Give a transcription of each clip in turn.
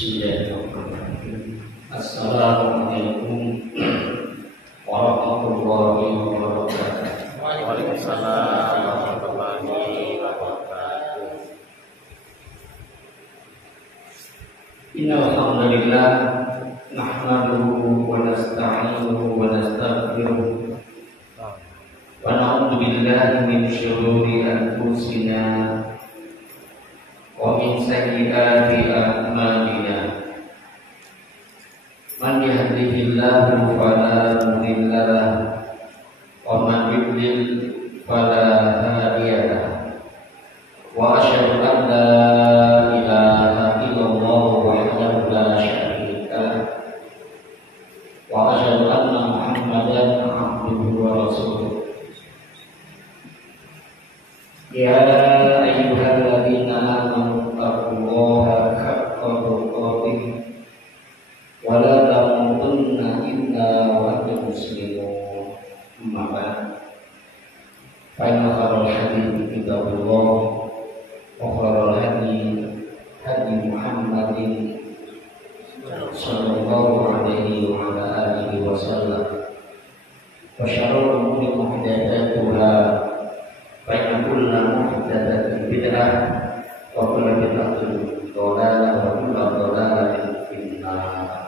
Bismillahirrahmanirrahim. Assalamualaikum warahmatullahi wabarakatuh. Waalaikumsalam warahmatullahi wabarakatuh. Innal hamdalillah nahmaduhu wa nasta'inuhu wa nastaghfiruh wa na'udzu billahi min shururi anfusina wa min sayyiati a'malina. Man yahdihillahu fala mudilla lahu wa man yudlil fala hadiya lahu. Wa asyhadu an la ilaha illallah wahdahu la syarika lahu wa asyhadu anna Muhammadan abduhu wa rasuluh. Ya ayyuhalladzina amanu taqullaha haqqa tuqatih wa la tamutunna illa wa antum muslimun. Amma ba'd. Fa inna khairal hadithi kitabullah wa khairal hadi hadi Muhammadin sallallahu alaihi wa ala alihi wa sallam. Wa syarrul umuri muhdatsatuha fa inna kulla muhdatsatin bid'ah wa kullu bid'atin dhalalah wa kullu dhalalatin finnar.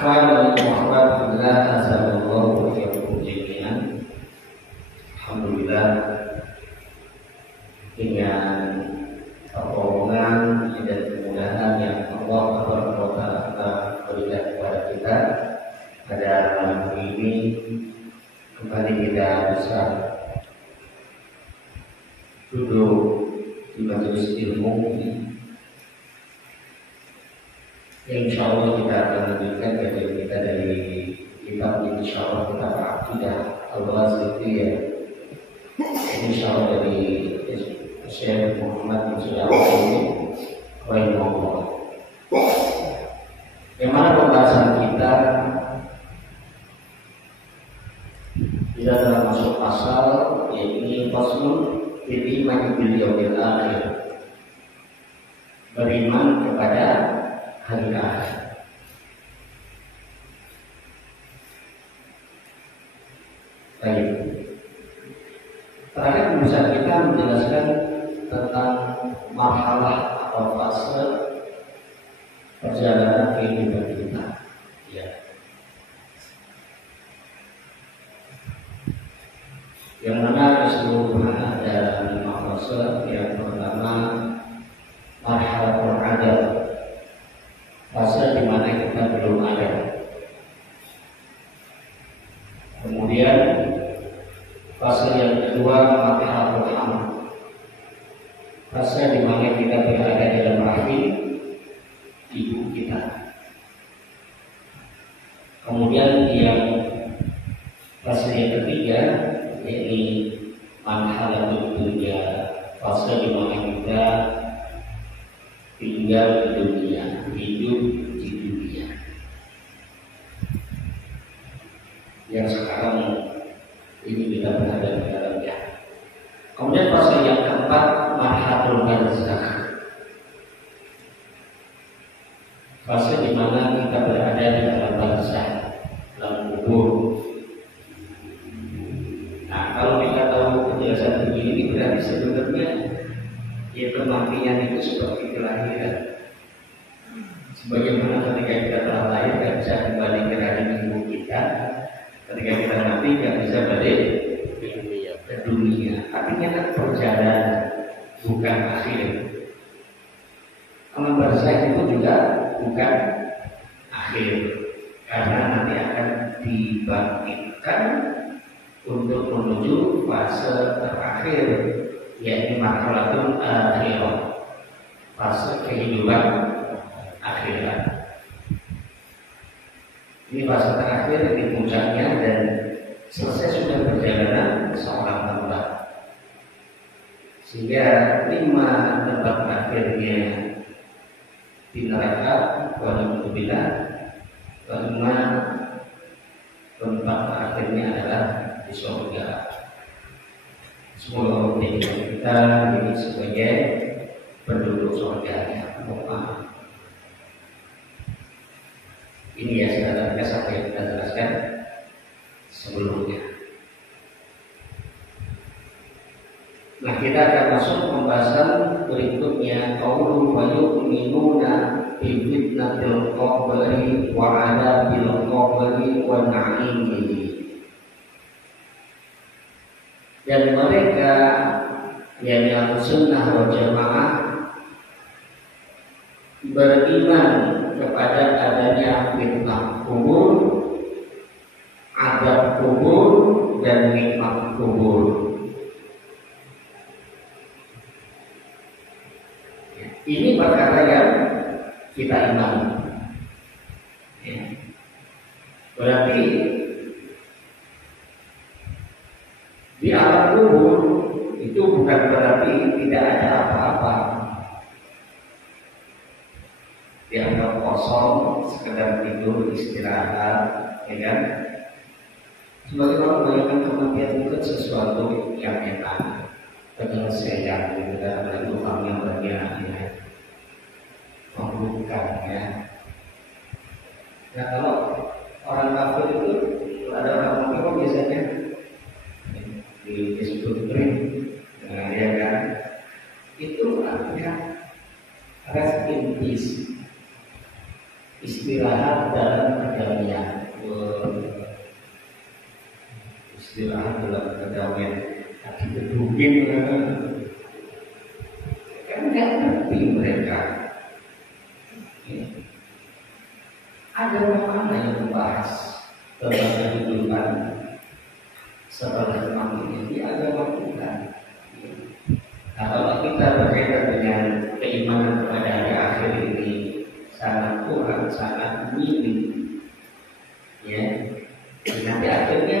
Khairan muhabbad billah azallahu wa yakum jami'an. Alhamdulillah, dengan pertolongan dan kemudahan yang Allah Ta'ala berikan kepada kita pada malam hari ini, kembali kita bisa duduk di majelis ilmu yang insya Allah kita akan lanjutkan kajian kita dari kitab insya Allah kitab Aqidah Al-Wasithiyah, insya Allah dari Syekh Muhammad bin Sulaiman rahimahullah. Yang mana pembahasan kita tidak dalam masuk pasal, yaitu faslun fil iman bil yaumil akhir, beriman kepada hari akhir. Baik. Terakhir pembahasan kita menjelaskan tentang marhalah atau fase perjalanan kehidupan kita. Ya. Yang mana keseluruhan ada 5 fase. Yang pertama marhalatul adab, fase di mana kita belum ada. Kemudian fase yang kedua marhalatul hamd, fase di mana kita berada dalam rahim ibu kita. Kemudian yang fase yang ketiga yaitu marhalatul dunya, fase di mana kita tinggal di dunia, hidup di dunia. Yang sekarang ini kita berada di dalamnya. Kemudian fase yang keempat marhalatul barzakh, fase di mana kita berada di dalam barzakh, dalam kubur. Nah, kalau kita tahu penjelasan begini, berarti sebenarnya ya kematian itu seperti kelahiran. Sebagaimana ketika kita telah lahir tidak bisa kembali ke rahim ibu kita, ketika kita mati tidak bisa balik ke dunia. Artinya kan perjalanan, bukan akhir. Alam barzakh itu juga bukan akhir, karena nanti akan dibangkitkan untuk menuju fase terakhir, yaitu marhalatul akhirah, fase kehidupan akhirat. Ini fase terakhir di puncaknya dan selesai sudah perjalanan seorang hamba. Sehingga 5 tempat akhirnya di neraka, walhamdulillah, 5 tempat akhirnya adalah di surga. Semoga menjadikan kita ini sebagai penduduk surga. Ini ya sebenarnya apa yang kita jelaskan sebelumnya. Nah, kita akan masuk pembahasan berikutnya. Qaulun wa yu'minuna bi fitnatil qabri wa 'adabil qabri wa na'imihi. Dan mereka yang sunnah wal jamaah beriman kepada adanya fitnah kubur, azab kubur, dan nikmat kubur. Ini perkara yang kita imani. Berarti di alam kubur itu bukan berarti tidak ada apa-apa. Dianggap kosong, sekedar tidur, istirahat, ya kan? Sebagai orang bayangkan kematian itu sesuatu yang enak, penyelesaian, gitu kan? Lalu kami yang bagiannya membuka, ya. Nah, kalau orang kafir itu ada orang kafir biasanya disebut dream, nah, ya kan? Itu artinya rest in peace, istirahat dalam kedamaian, istirahat dalam kedamaian. Tapi kedubin kan nggak ngerti mereka. Ada mana yang membahas tentang kehidupan setelah mati di agama kita. Nah, kalau kita berkaitan dengan keimanan kepada hari akhir ini sangat kurang, sangat minim, ya. Nanti akhirnya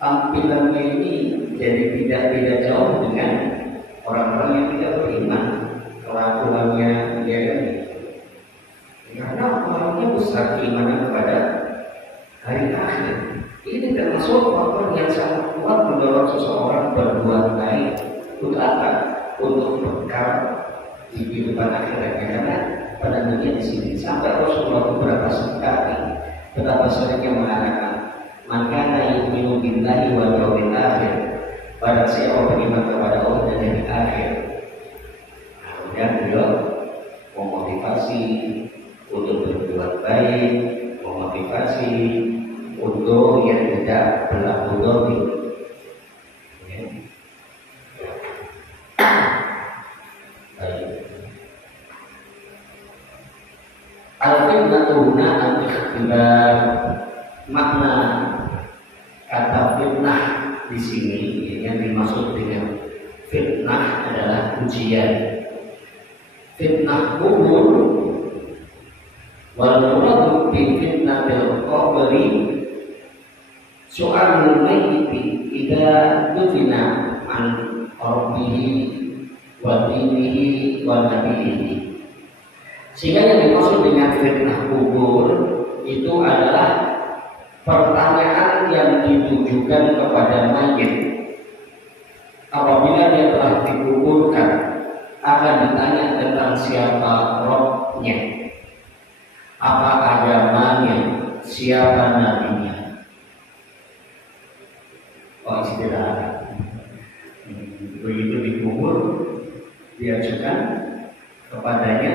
tampilannya ini jadi tidak jauh dengan orang-orang yang tidak beriman, kelakuannya, ya kan? Karena orangnya besar keimanan kepada hari akhir. Ini termasuk faktor yang sangat kuat mendorong seseorang berbuat baik. Untuk apa? Untuk bekal di kehidupan akhiratnya. Karena pada dunia di sini sampai Rasulullah beberapa kali betapa seringnya mengatakan, "Man kana yu'minu billahi wal yawmil akhir." Barang siapa beriman kepada Allah dan hari akhir. Nah, kemudian beliau memotivasi untuk berbuat baik, memotivasi untuk yang tidak berlaku dolim. Al-fitnatu huna al-ikhtibar. Makna kata fitnah di sini yang dimaksud dengan fitnah adalah ujian. Fitnah kubur wal muradu bi fitnatil qabri so'alul mayyiti idza dufina an rabbihi wa dinihi wa nabiyhi. Sehingga yang dimaksud dengan fitnah kubur itu adalah pertanyaan yang ditujukan kepada mayit. Apabila dia telah dikuburkan, akan ditanya tentang siapa Rabb-nya, apa agamanya, siapa nabinya. Oh, istirahat. Begitu dikubur, diajukan kepadanya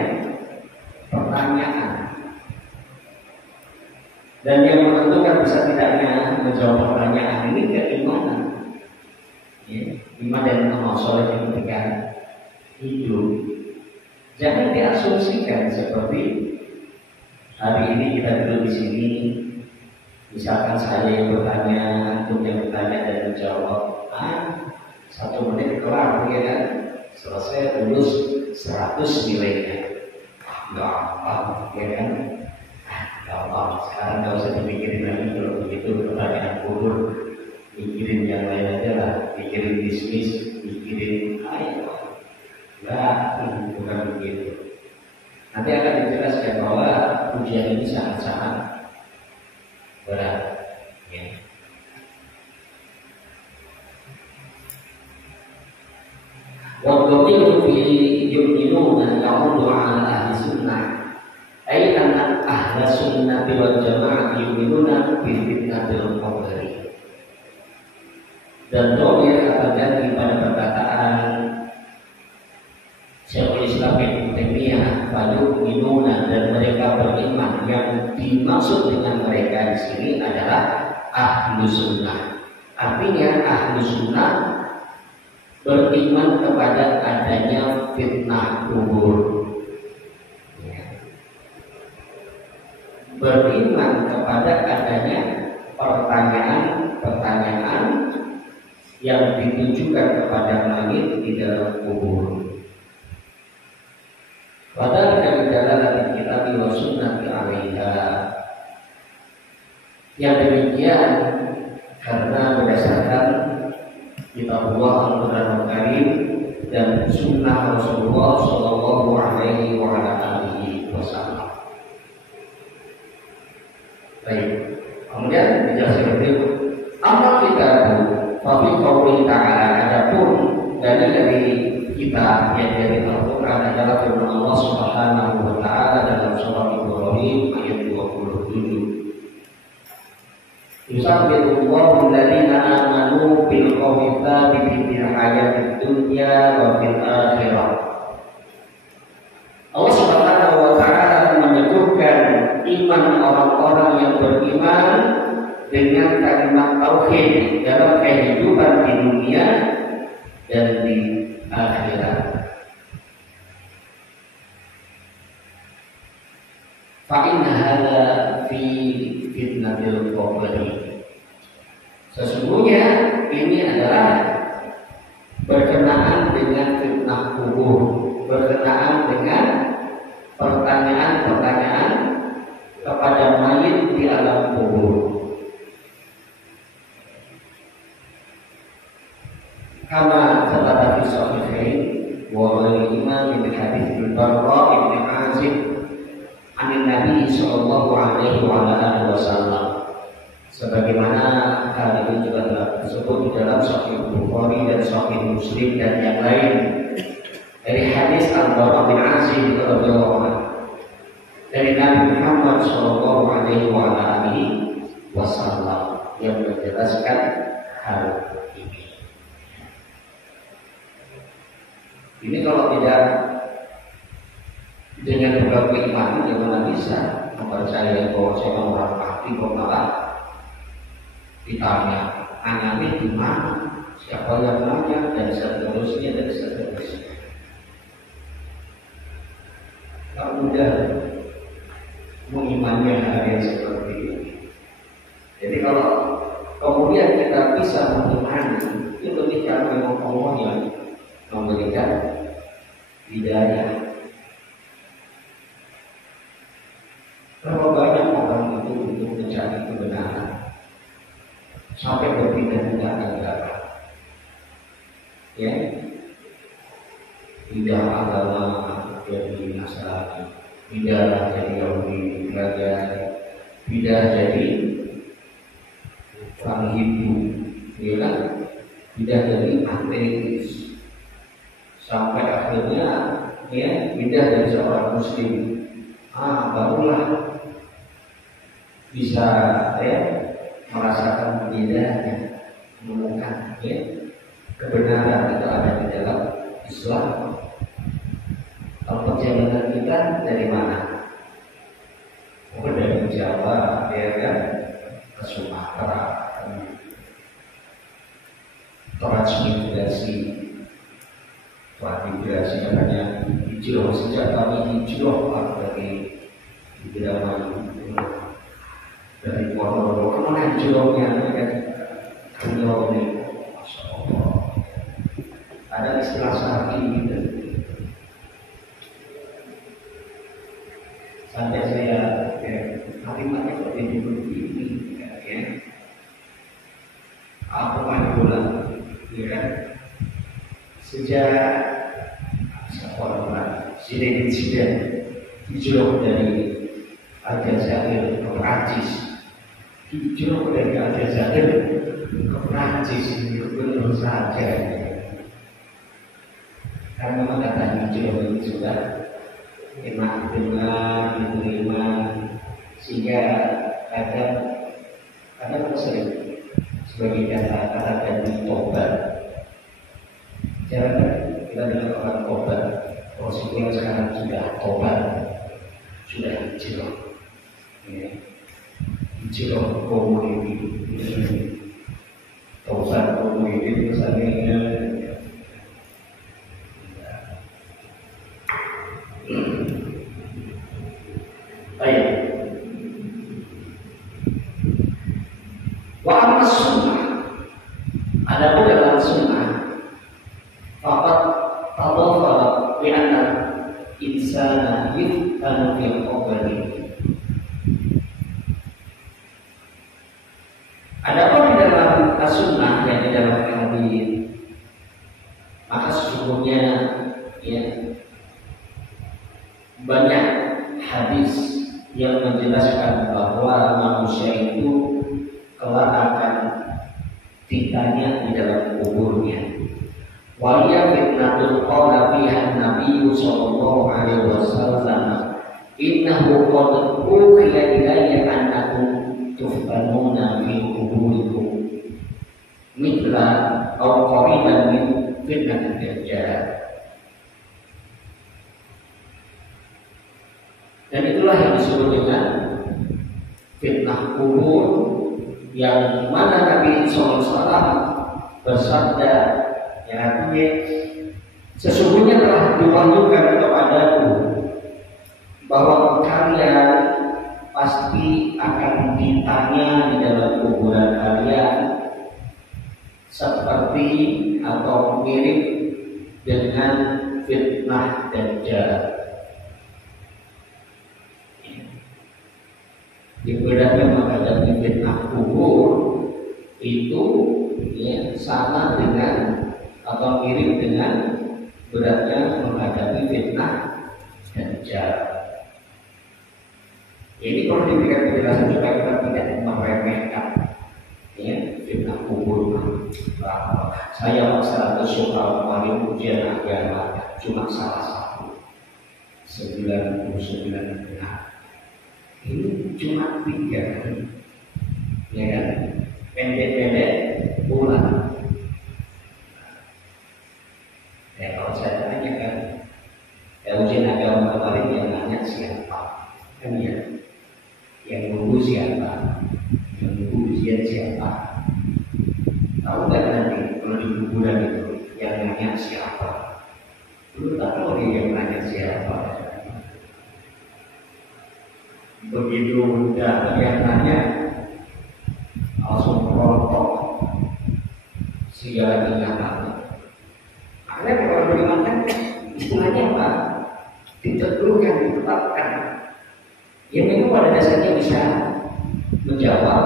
pertanyaan. Dan yang menentukan bisa tidaknya menjawab pertanyaan ini keimanan. Ya, iman dan amal soleh yang ketika hidup. Jangan diasumsikan seperti hari ini kita duduk di sini. Misalkan saya yang bertanya, antum yang bertanya dan menjawab. 1 menit kelar, ya kan? Selesai, lulus 100 nilainya. Gampang, ya kan? Gampang. Sekarang nggak usah dipikirin lagi kalau begitu pertanyaan kubur. Mikirin yang lain aja lah. Mikirin bisnis, mikirin ayo. Bukan begitu. Nanti akan dijelaskan bahwa ujian ini sangat-sangat berat. Ya. Wadhamir fi yu'minuna ya'udu 'ala ahli sunnah. Ai anna ahla sunnati wal jamaah yu'minuna bi fitnatil qabri. Dan dhamir akan jadi pada perkataan Syekhul Islam Ibnu Taimiyah, yu'minuna, dan mereka beriman. Yang dimaksud dengan mereka di sini adalah ahlu sunnah. Artinya ahlu sunnah beriman kepada adanya fitnah kubur, beriman kepada adanya pertanyaan-pertanyaan yang ditujukan kepada mayit di dalam kubur. Padahal dari dalam kitab wa sunnati 'alaiha. Yang demikian karena berdasarkan kitab Allah Al-Quran Al-Karim dan sunnah Rasulullah Sallallahu Alaihi Wasallam. Baik, kemudian dijelaskan berikut. Amma kitabu, fafi qauli ta'ala, adapun dari kita yang dari Al-Quran adalah firman Allah Subhanahu Wa Taala dalam surah Ibrahim ayat 27. Yusabbitu Allahu alladziina aamanu bil qawli tsabiti fil hayatid dunya wa fil akhirah. Allah Subhanahu wa taala menyebutkan iman orang-orang yang beriman dengan kalimat tauhid dalam kehidupan di dunia dan di akhirat. Fa inna hadza fi fitnatil qabri. Sesungguhnya ini adalah berkenaan dengan fitnah kubur, berkenaan dengan pertanyaan-pertanyaan kepada mayit di alam kubur. Kama sabata fi sahihain wa ghairihima min hadits al-Barra ibn Azib an Nabi sallallahu alaihi wasallam. Sebagaimana hal ini juga telah disebut di dalam Sahih Bukhari dan Sahih Muslim dan yang lain dari hadis Al-Bara bin Azib radhiyallahu anhu dari Nabi Muhammad sallallahu alaihi wasallam yang menjelaskan hal ini. Ini kalau tidak dengan bekal keimanan, bagaimana bisa mempercayai bahwa seorang orang mati kok malah ditanya anaknya di mana, siapa yang nanya, dan seterusnya dan seterusnya. Tak mudah mengimani hal yang seperti ini. Jadi kalau kemudian kita bisa mengimani, itu ketika memang Allah yang memberikan hidayah. Berapa banyak orang itu untuk mencari kebenaran sampai berpindah-pindah negara, ya, pindah agama jadi Nasrani, pindah jadi Yahudi, pindah jadi orang Hindu, ya kan, pindah jadi ateis, sampai akhirnya ya pindah dari seorang Muslim. Barulah bisa ya merasakan bedanya, menemukan ya kebenaran itu ada di dalam Islam. Kalau perjalanan kita dari mana? Dari Jawa, ya kan, ke Sumatera, transmigrasi, hanya hijrah. Sejak kami hijrah dari Ibrahim dari Ponorogo, kemana hijrahnya kan? Hijrah ini, Masya Allah, ada istilah syar'i gitu. Sampai saya kalimatnya seperti ini, ya. Apa bulan, ya kan? Sejak seorang Zidane hijrah dari Aljazair ke Prancis, hijrah dari Aljazair ke Prancis, itu benar saja. Karena memang kata hijrah ini sudah enak dengar, diterima, sehingga kadang sering sebagai kata dari tobat. Jangan kita dengar orang tobat, Rasulullah sekarang sudah tobat, sudah hijrah, ya. Hijrah komuniti, tobat komuniti misalnya. Baik. Wa amma sunnah, adapun dalam sunnah, faqad tadawwara bi anna insana yuftanu fil qabri. Adapun di dalam sunnah yang di dalam hadis, maka sesungguhnya ya banyak hadis yang menjelaskan bahwa manusia itu kelak akan ditanya di dalam kuburnya. Waliya fitnatul qala fiha Nabi sallallahu alaihi wasallam, innahu qad uhiya ilayya annakum tuftanuna fi kuburikum mithla aw qariban min fitnatil dajjal. Dan itulah yang disebut dengan fitnah kubur, yang mana Nabi SAW bersabda, yang artinya sesungguhnya telah diwahyukan kepadaku bahwa kalian pasti akan ditanya di dalam kuburan kalian seperti atau mirip dengan fitnah Dajjal. Ibaratnya menghadapi fitnah kubur itu ya, sama dengan atau mirip dengan beratnya menghadapi fitnah Dajjal. Ini perlu diberikan penjelasan supaya kita tidak meremehkan ya, fitnah kubur. Saya waktu suka kemarin ujian agama cuma salah satu 99 benar. Ini cuma 3 kali, ya kan? Pendek-pendek pulang. Ya kalau saya tanya kan, ujian agama kemarin yang nanya siapa? Kan ya, yang nunggu siapa? Yang nunggu ujian siapa? Tahu nggak nanti kalau di kuburan itu yang nanya siapa? Belum tahu dia yang nanya siapa. Begitu udah yang nanya langsung rontok segala ingatan. Karena kalau beriman istilahnya apa? Ditentukan, ditetapkan. Yang itu pada dasarnya bisa menjawab,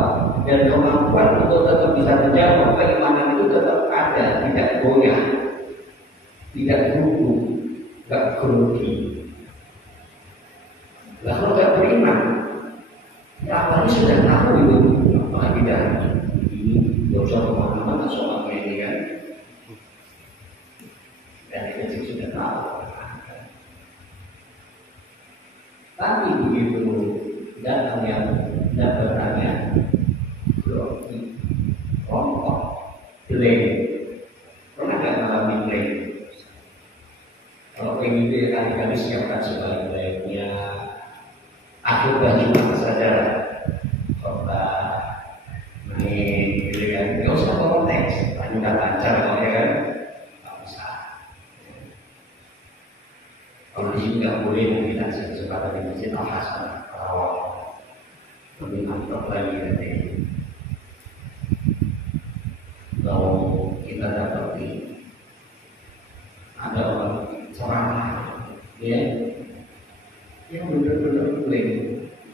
dan kemampuan untuk tetap bisa menjawab keimanan itu tetap ada, tidak goyah, tidak gugup, tidak grogi. Lah kalau tidak beriman, ya apalagi sudah tahu itu, apalagi tidak ini dosa kemana-mana soalnya ini kan, dan itu sudah tahu. Tapi begitu datang yang tidak bertanya, grogi, rontok, delay, pernah nggak mengalami delay? Kalau pengen itu kali-kali siapkan sebaik-baiknya. Aku cuma saja coba main gitu kan, nggak usah konteks, udah lancar kalau ya kan, nggak usah. Kalau di sini nggak boleh mungkin ada kesempatan di masjid Al-Hasan Karawang, lebih mantap lagi nanti. Kalau kita dapati ada orang ceramah, ya. Yang benar-benar blank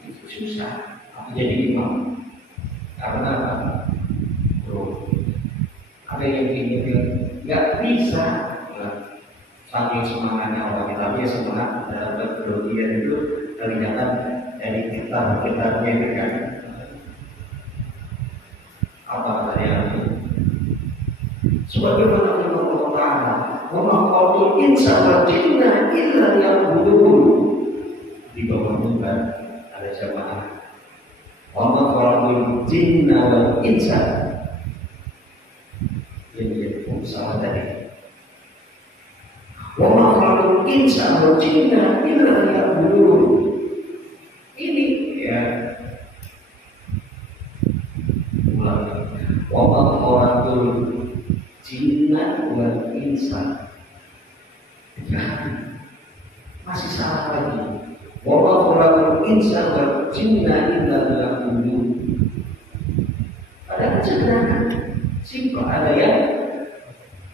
itu susah jadi imam. Karena apa? Bro, ada yang ingin nggak bisa saking semangatnya orang, tapi semangat dalam keberodian itu kelihatan dari kitab-kitabnya itu kan. Apa yang sebagaimana Allah Ta'ala Wa ma khalaqtul insa wal jinna illa liya'budun. Di bawah mimbar ada jamaah. Wa ma khalaqtul jinna wal insa. Ini salah tadi. Wa ma khalaqtul insa wal jinna illa liya'budun. Ini ya. Ulang. Wa ma khalaqtul jinna wal insa. Masih salah lagi. Wa ma khalaqtul insa wal jinna illa liya'budun. Ada sederhana, simpel, ada yang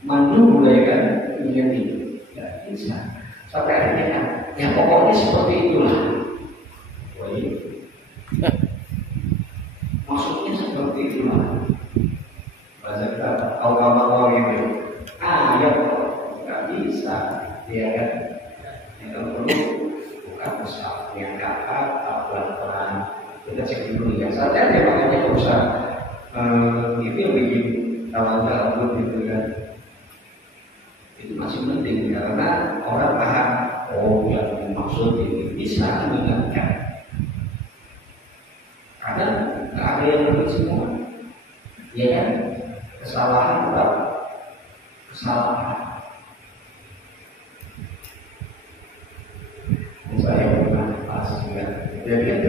mandu ya kan, mengerti, ya insa. Sampai akhirnya kan, ya pokoknya seperti itulah. Wah, maksudnya seperti itulah. Bahasa kita awal-awal gitu. Ya nggak bisa, ya kan? Yang perlu buka besar, yang kakak, pelan-pelan. Kita cek dulu ya. Saatnya dia makanya nggak usah itu yang bikin kawan-kawan gitu kan. Itu masih penting karena orang paham. Oh, yang maksud ini bisa mengingatkan. Karena nggak ada yang berbeda semua, ya kan? Kesalahan tetap kesalahan. Saya pernah pas juga. Jadi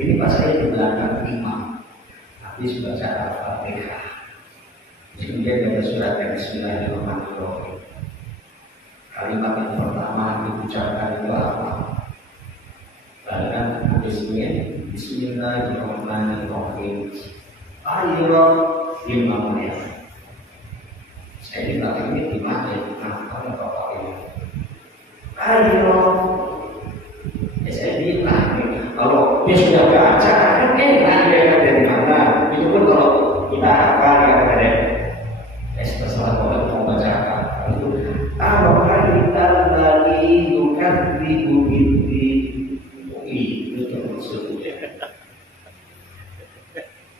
ini pas saya di belakang imam, habis baca Al-Fatihah. Kemudian ada surat yang Bismillahirrahmanirrahim. Kalimat yang pertama diucapkan itu apa? Bahkan hadisnya Bismillahirrahmanirrahim. Akhirah imamnya. Saya di belakang ini di mana? Kalau bapak ini. Akhirah. Saya bilang, kalau dia sudah baca kan enak dia dari mana? Itu pun kalau kita hafal ya ada. Setelah kalau mau baca apa? Apakah kita lagi bukan di itu maksudnya.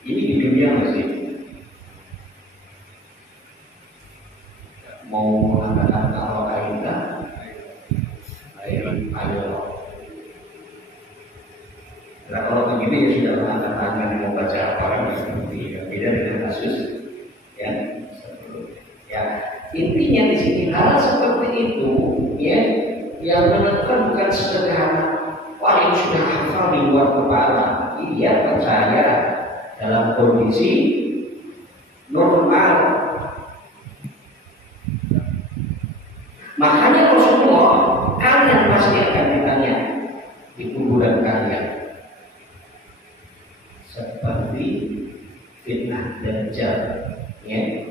Ini di dunia masih mau mengatakan kalau kita ayo. Nah kalau begini ya sudah mengatakan mau baca apa yang seperti beda dengan kasus ya. Ya, intinya di sini hal seperti itu ya yang menentukan bukan sederhana. Wah ini sudah hafal di luar kepala. Iya percaya dalam kondisi normal. Makanya Rasulullah kalian pasti akan ditanya di kuburan kalian seperti fitnah Dajjal ya.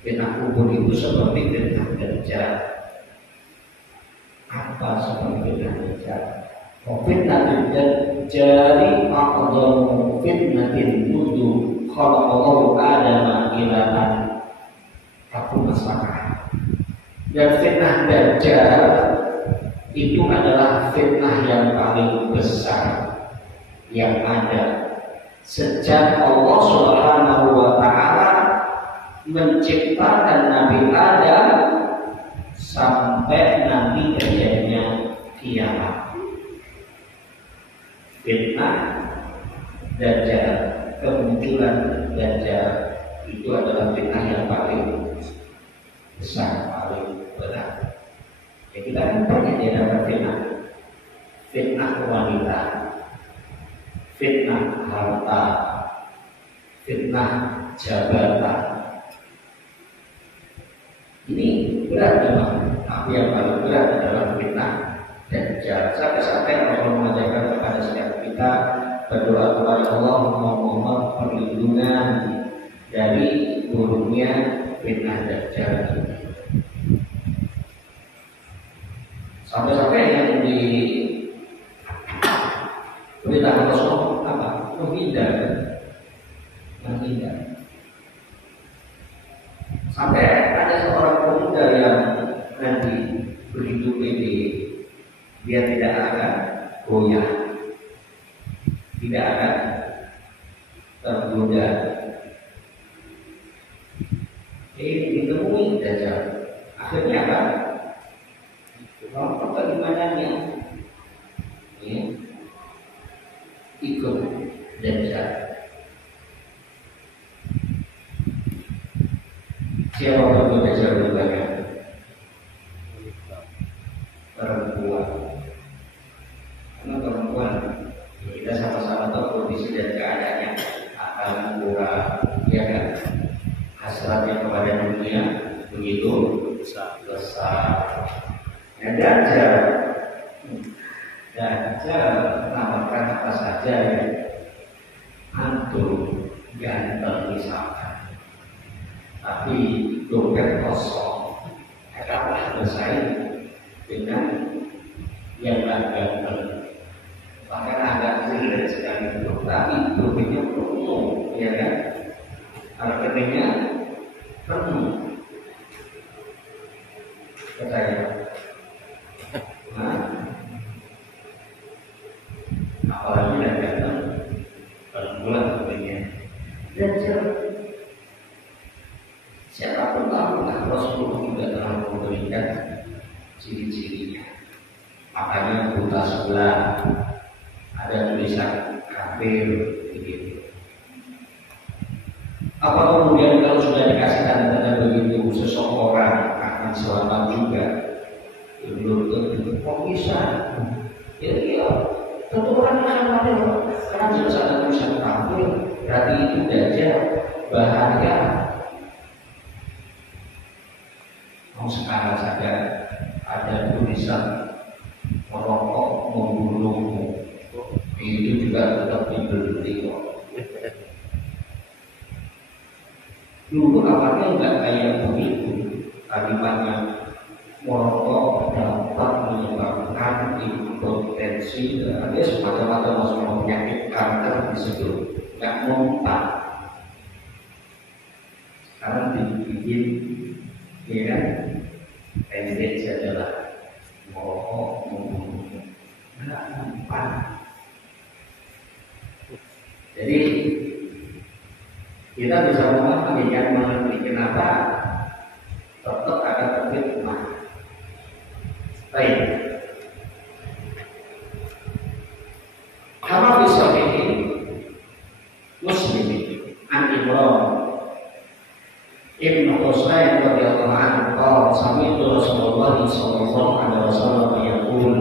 Fitnah kubur itu seperti fitnah Dajjal. Apa seperti fitnah Dajjal? Fitnah Dajjal aqdamu fitnatin mundu khalaqallahu Adama ilahan. Aku masalah. Dan fitnah Dajjal itu adalah fitnah yang paling besar yang ada sejak Allah Subhanahu wa Ta'ala menciptakan Nabi Adam sampai nanti terjadinya kiamat. Fitnah Dajjal, kemunculan Dajjal itu adalah fitnah yang paling besar, paling berat. Ya kita kan banyak di dalam fitnah. Fitnah wanita, fitnah harta, fitnah jabatan. Ini berat memang, tapi yang paling berat adalah fitnah Dajjal. Sampai-sampai Allah mengajarkan kepada setiap kita berdoa kepada Allah memohon perlindungan dari buruknya fitnah Dajjal. Sampai-sampai yang di berita Rasul apa? Menghindar. Sampai ada seorang pemuda yang nanti begitu pede, dia tidak akan goyah, tidak akan tergoda. Ditemui Dajjal. Akhirnya apa Dajjal, Dajjal menawarkan apa saja ya, antum ganteng misalkan, tapi dompet kosong, kalah bersaing dengan yang gak ganteng, bahkan agak jelek sekali, tapi dompetnya penuh, ya kan? Rekeningnya penuh, percaya? Apalagi yang datang bulan tentunya. Dan siapapun tahu Rasulullah tidak terlalu memberikan ciri-cirinya. Makanya buta sebelah, ada tulisan kafir begitu. Apa kemudian kalau sudah dikasih tanda-tanda begitu seseorang akan selamat juga? Belum tentu. Kok bisa? Ya, tentu orang akan mati. Karena jelas ada tulisan kafir, berarti itu Dajjal bahaya. Mau sekarang saja ada tulisan merokok membunuhmu, itu juga tetap dibeli kok. Dulu awalnya nggak kayak begitu, kalimatnya merokok dapat menyebabkan impotensi dan ada semacam-macam masalah penyakit kanker disebut nggak mempan. Sekarang dibikin, ya kan? Pendek adalah merokok membunuh, nggak mempan. Jadi kita bisa memahami yang mengerti kenapa tetap akan terbit rumah. Baik. Kama fi sahih Muslim an Imran Ibnu Husain radhiyallahu anhu qala sami'tu Rasulullah sallallahu alaihi wasallam yaqul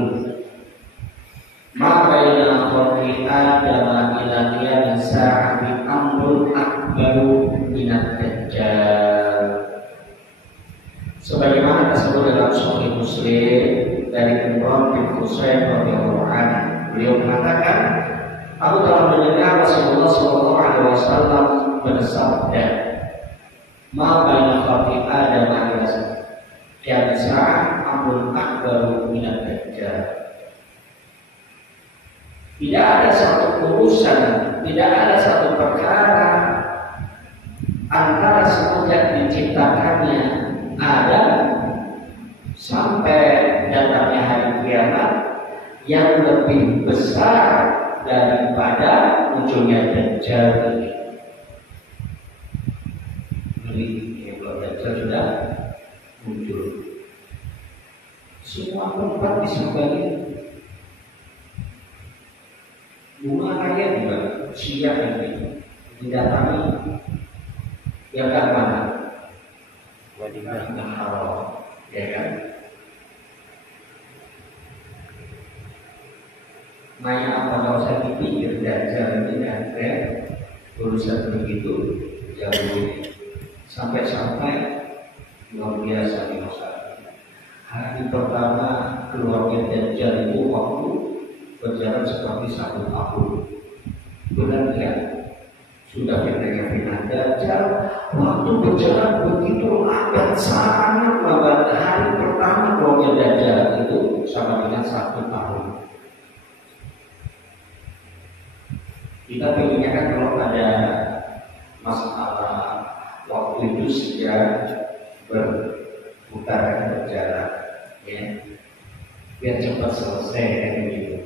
ma baina khalqi Adam ila qiyam sa'ati amrun akbaru minad dajjal. Sebagaimana disebut dalam Sahih Muslim dari Imran bin Husain radhiyallahu anhu, beliau mengatakan, aku telah mendengar Rasulullah sallallahu alaihi wasallam bersabda, "Ma baina khalqi Adam ila qiyam sa'ah amrun akbaru minad dajjal." Tidak ada satu urusan, tidak ada satu perkara antara semenjak diciptakannya Adam sampai datangnya hari kiamat yang lebih besar daripada munculnya Dajjal ini. Jadi kalau Dajjal sudah muncul, semua tempat disebabkan bunga raya juga siap ini didatangi yang ke mana? Madinah Haram, ya kan? Nanya apa kalau saya dipikir Dajjal ini ada urusan begitu jauh ini, sampai luar biasa di masa. Hari pertama keluarnya Dajjal itu waktu berjalan seperti satu tahun. Benar ya? Sudah pindah Dajjal, waktu berjalan begitu lambat, sangat lambat. Hari pertama keluarnya Dajjal itu sama dengan satu tahun. Kita pengennya kan kalau ada masalah waktu itu segera berputar berjalan, ya, biar cepat selesai kan gitu.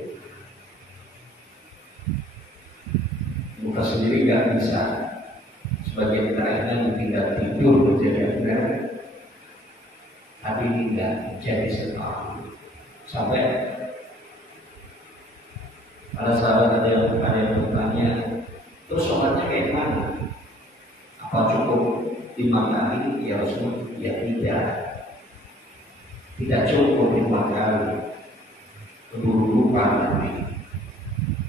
Bukan sendiri nggak bisa, sebagian lainnya tinggal tidur berjalan, tapi tidak jadi setahun. Sampai pada saat ada yang bertanya, terus sholatnya kayak mana? Apa cukup 5 kali? Ya Rasul, ya tidak cukup 5 kali. Keburu nanti.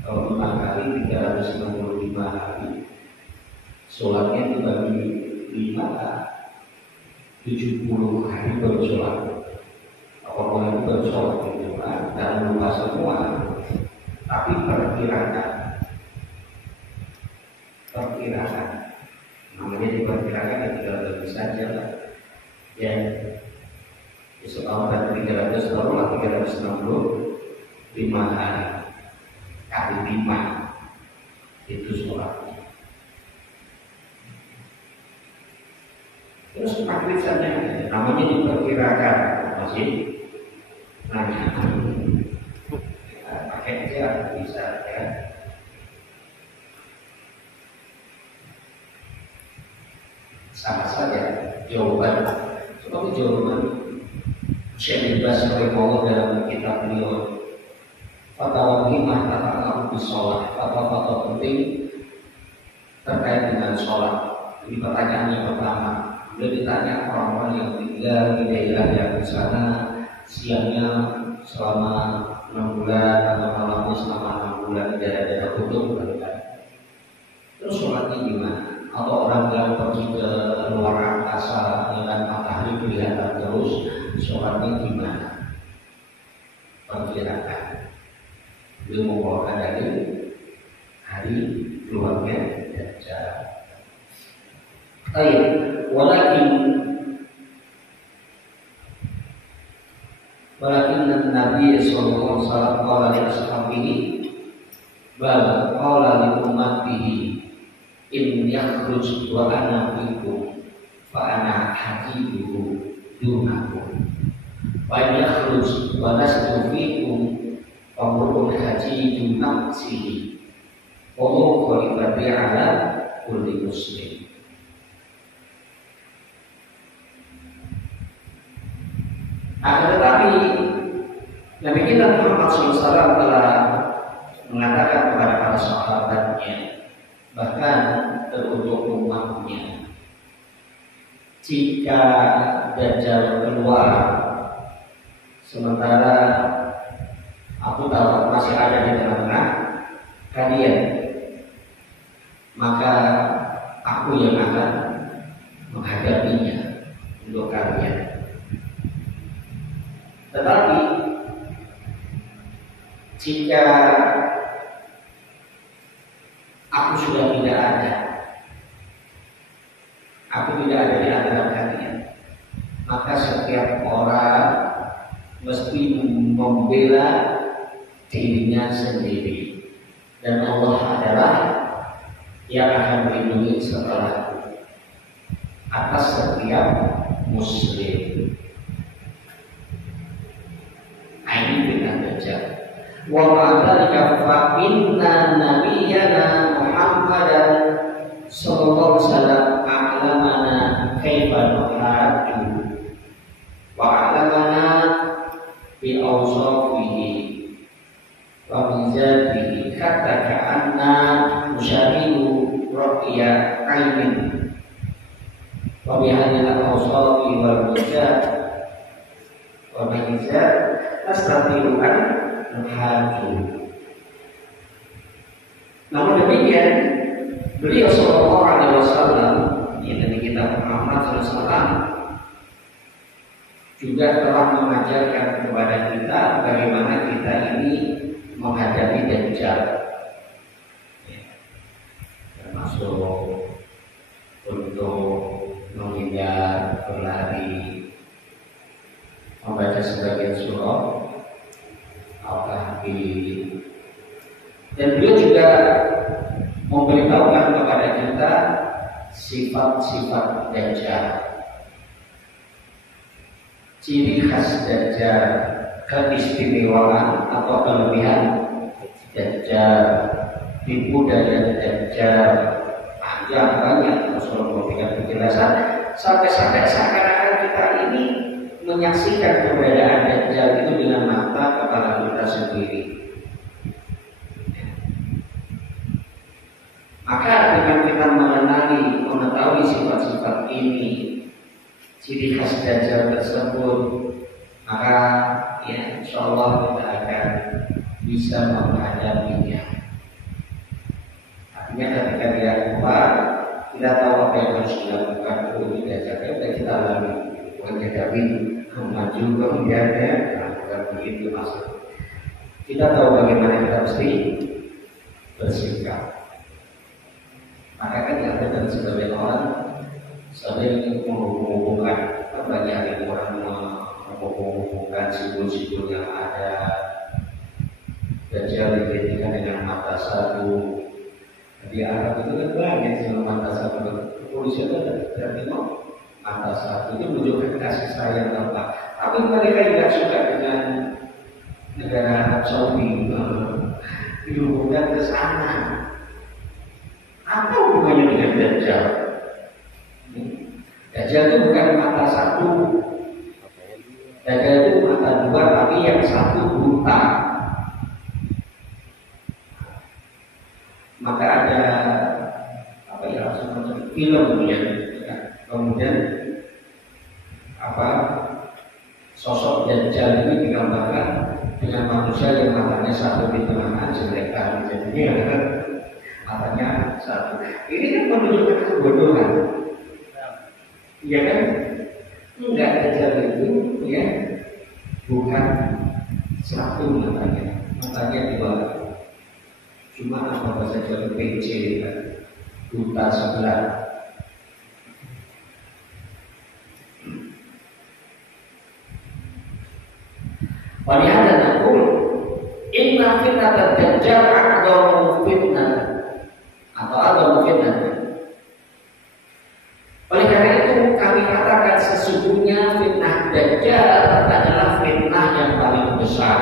Kalau 5 kali 365 hari, sholatnya itu bagi 5 70 hari baru sholat. Apa boleh baru semua, tapi perkiraan. Namanya diperkirakan ya 300 saja lah. Ya, besok awal 300, barulah 365 hari kali 5 itu sholatnya. Terus maghrib saja, namanya diperkirakan masih nanya. Pakai aja bisa ya. Sama saja jawaban. Seperti jawaban Syekh Ibn Baz dalam kitab beliau Fatwa Himah tentang sholat, fatwa penting terkait dengan sholat. Ini pertanyaan yang pertama. Beliau ditanya orang-orang yang tinggal di daerah yang di sana siangnya selama 6 bulan atau malamnya selama 6 bulan di daerah-daerah kutub, terus sholatnya gimana? Atau orang yang pergi ke luar angkasa dengan matahari kelihatan terus, sholatnya gimana? Perkirakan. Beliau membawakan dari hari keluarnya Dajjal. Baik, walakin Nabi sallallahu alaihi wasallam qala li ashabihi bal qala li ummatihi in yakhruj wa ana fikum fa ana hajibuhu dunakum wa in yakhruj wa lastu fikum fa huwa hajiju nafsihi wa huwa ibadi ala kulli muslim. Akan tetapi Nabi kita Muhammad SAW telah mengatakan kepada para sahabatnya, bahkan teruntuk umatnya, jika Dajjal keluar sementara Abu Talib masih ada di tengah-tengah kalian, maka aku yang akan menghadapinya untuk kalian. Tetapi jika aku sudah tidak ada, di antara kalian, maka setiap orang mesti membela dirinya sendiri, dan Allah adalah yang akan melindungi setelahku atas setiap muslim. Ini dengan Dajjal. Wa ma'adzalika fa inna nabiyyana Muhammadan sallallahu alaihi wasallam a'lamana kaifa nuhaju wa a'lamana bi awsafihi wa mizatihi hatta ka'anna musyahidu ru'ya aynin wa bihadil awsafi wal mizat wa mizat astatiru'an nuhaju. Namun demikian, beliau sallallahu alaihi wasallam, Nabi kita Muhammad SAW, juga telah mengajarkan kepada kita bagaimana kita ini menghadapi Dajjal, termasuk untuk menghindar, berlari, membaca sebagian surah Al-Kahfi, dan beliau juga memberitahukan kepada kita sifat-sifat Dajjal, ciri khas Dajjal, keistimewaan atau kelebihan Dajjal, tipu daya Dajjal, yang banyak. Rasulullah memberikan penjelasan sampai-sampai seakan-akan kita ini menyaksikan keberadaan Dajjal itu dengan mata kepala kita sendiri. Maka dengan kita mengetahui sifat-sifat ini, ciri khas Dajjal tersebut, maka ya insyaallah kita akan bisa menghadapinya. Artinya ketika dia keluar, kita tahu apa yang harus dilakukan. Untuk Dajjal kita lalui, menghadapi maju kemudian ya, bukan begitu maksud. kita tahu bagaimana kita mesti bersikap. Maka kan ada dan sebagian orang sering menghubungkan banyak orang menghubungkan simbol-simbol yang ada. Dajjal diidentikan dengan mata satu. Di Arab itu kan banyak simbol mata satu. Polisi itu ada mata satu itu menunjukkan kasih sayang Allah. Tapi mereka tidak suka dengan negara Arab Saudi, dihubungkan ke sana. Apa hubungannya dengan Dajjal? Dajjal itu bukan mata satu. Dajjal itu mata dua, tapi yang satu buta. Maka ada apa ya, semacam film ya. Kemudian sosok Dajjal ini digambarkan dengan manusia yang matanya satu di tengah jelekan. Jadi matanya satu. Ini kan menunjukkan kebodohan. Iya kan? Enggak, Dajjal itu ya bukan satu matanya. Matanya dua. Cuma apa bahasa Jawa PC kan? Buta sebelah. Walihada naqul inna fitnat Dajjal a'dhamu fitnah atau a'dhamu fitnah. Oleh karena itu kami katakan sesungguhnya fitnah Dajjal adalah fitnah yang paling besar.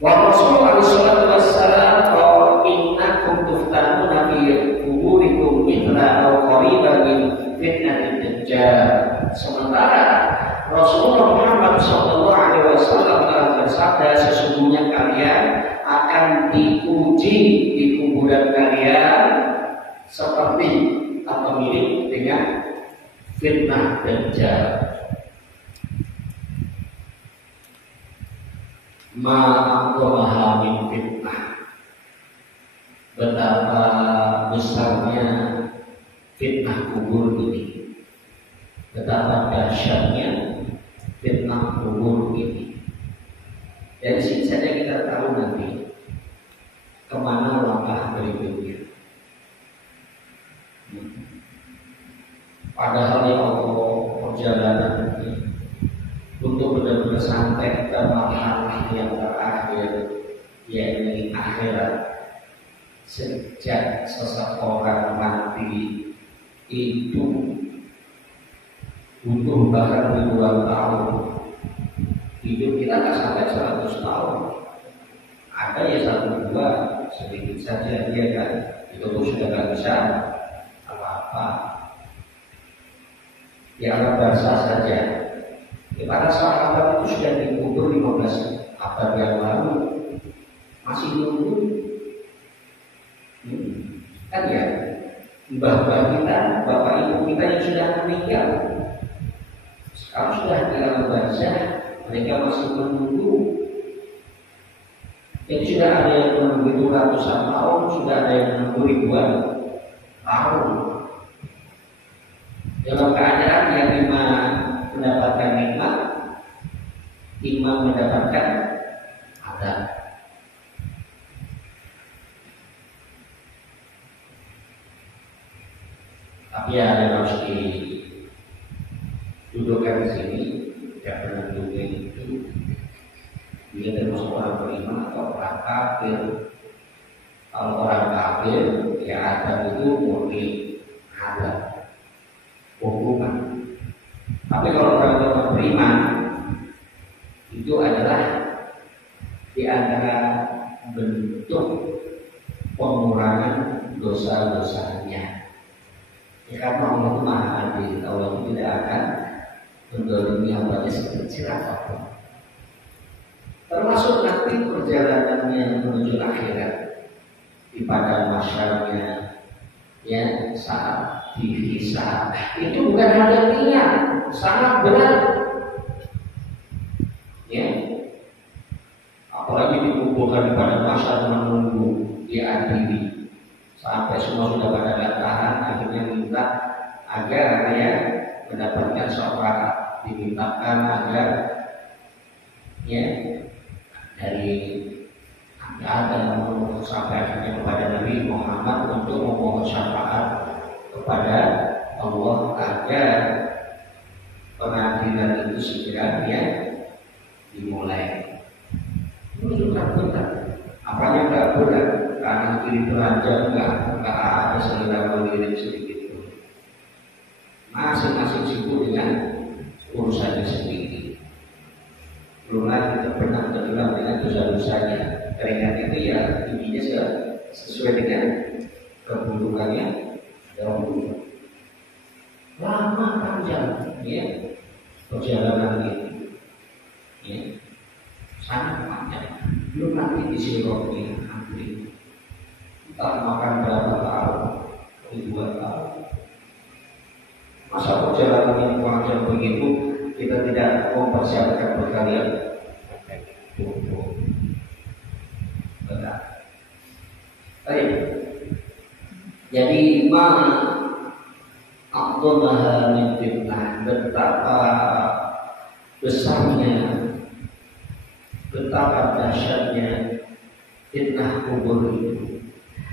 Wa Rasulullah sallallahu alaihi wasallam qala innakum tuftanuna fi quburikum mithla aw qariban min fitnatid Dajjal. Sementara Rasulullah Muhammad sallallahu alaihi wasallam bersabda, sesungguhnya kalian akan diuji di kuburan kalian seperti atau mirip dengan fitnah Dajjal. Ma'aqwaha min fitnah. Betapa besarnya fitnah kubur ini, betapa dahsyatnya fitnah kubur ini. Dari sini saja kita tahu nanti kemana langkah berikutnya. Padahal ya Allah, perjalanan ini untuk benar-benar sampai ke marhalah yang terakhir, yaitu akhirat. Sejak seseorang mati itu butuh bahkan ribuan tahun. Hidup kita nggak sampai 100 tahun. Ada ya 1-2 sedikit saja dia kan, itu pun sudah nggak bisa apa-apa. Ya alam bahasa saja. Para sahabat itu sudah dikubur 15 abad yang lalu, masih nunggu. Kan ya, mbah-mbah kita, bapak ibu kita yang sudah meninggal, sekarang sudah di alam barzah, mereka masih menunggu. Jadi sudah ada yang menunggu ratusan tahun, sudah ada yang menunggu ribuan tahun. Dalam keadaan yang imam mendapatkan nikmat, imam mendapatkan adab. Tapi ada yang harus didudukkan di sini, jangan duduknya itu dia termasuk orang beriman atau orang kafir. Kalau orang kafir, ya adab itu murni adab, hukuman. Tapi kalau orang beriman, itu adalah di antara bentuk pengurangan dosa-dosanya. Ya, karena Allah itu maha adil, Allah itu tidak akan mendolimi hambanya sekecil apapun. Termasuk nanti perjalanannya menuju akhirat di padang mahsyarnya, ya saat dihisab itu bukan hal yang ringan, sangat berat. Ya, apalagi dikumpulkan di padang mahsyar menunggu diadili sampai semua sudah pada tahan, akhirnya minta agar ya mendapatkan syafaat, dimintakan agar ya, dari ada sampai kepada Nabi Muhammad untuk memohon syafaat kepada Allah agar pengadilan itu segera dimulai. Itu kan benar. Apanya nggak benar? Kanan kiri beranjak nggak ada selera melirik sedikit pun. Masing-masing sibuk dengan urusannya sendiri. Belum lagi terbenam tenggelam dengan dosa-dosanya. Keringat itu ya intinya sesuai dengan kebutuhannya dahulu. Lama panjang ya perjalanan itu, ya sangat panjang. Belum nanti di siroknya antri. Kita makan berapa tahun, ribuan tahun. Masa perjalanan ini panjang begitu kita tidak mempersiapkan berkalian? Benar. Baik. Jadi Abdullah min fitnah, betapa besarnya, betapa dahsyatnya fitnah kubur itu.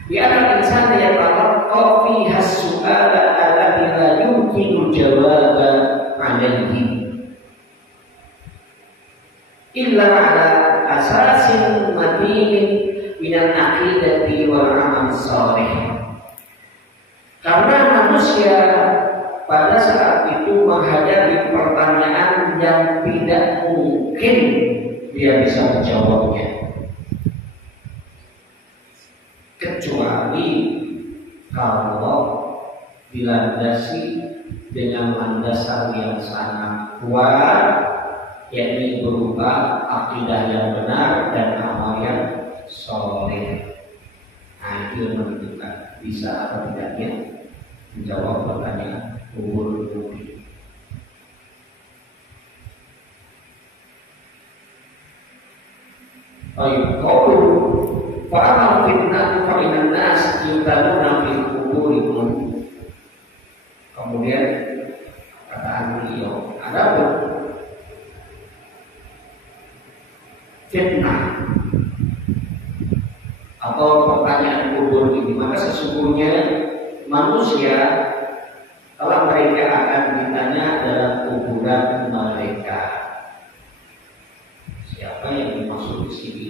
Biar insan yang tahu fi hasu'ala alladhi la yumkinu jawaba alaihi illa ala asasin matinin minal aqidati wal amal salih. Karena manusia pada saat itu menghadapi pertanyaan yang tidak mungkin dia bisa menjawabnya, kecuali kalau dilandasi dengan landasan yang sangat kuat, yakni berupa akidah yang benar dan amal yang soleh. Nah, itu menentukan bisa atau tidaknya menjawab pertanyaan kubur ini. Baik, qaulu fa'amal fitnah fa'inan nas yutaluna fil kuburikum. Kemudian perkataan beliau, adapun fitnah atau pertanyaan kubur ini, maka sesungguhnya manusia kalau mereka akan ditanya dalam kuburan mereka. Siapa yang dimaksud di sini?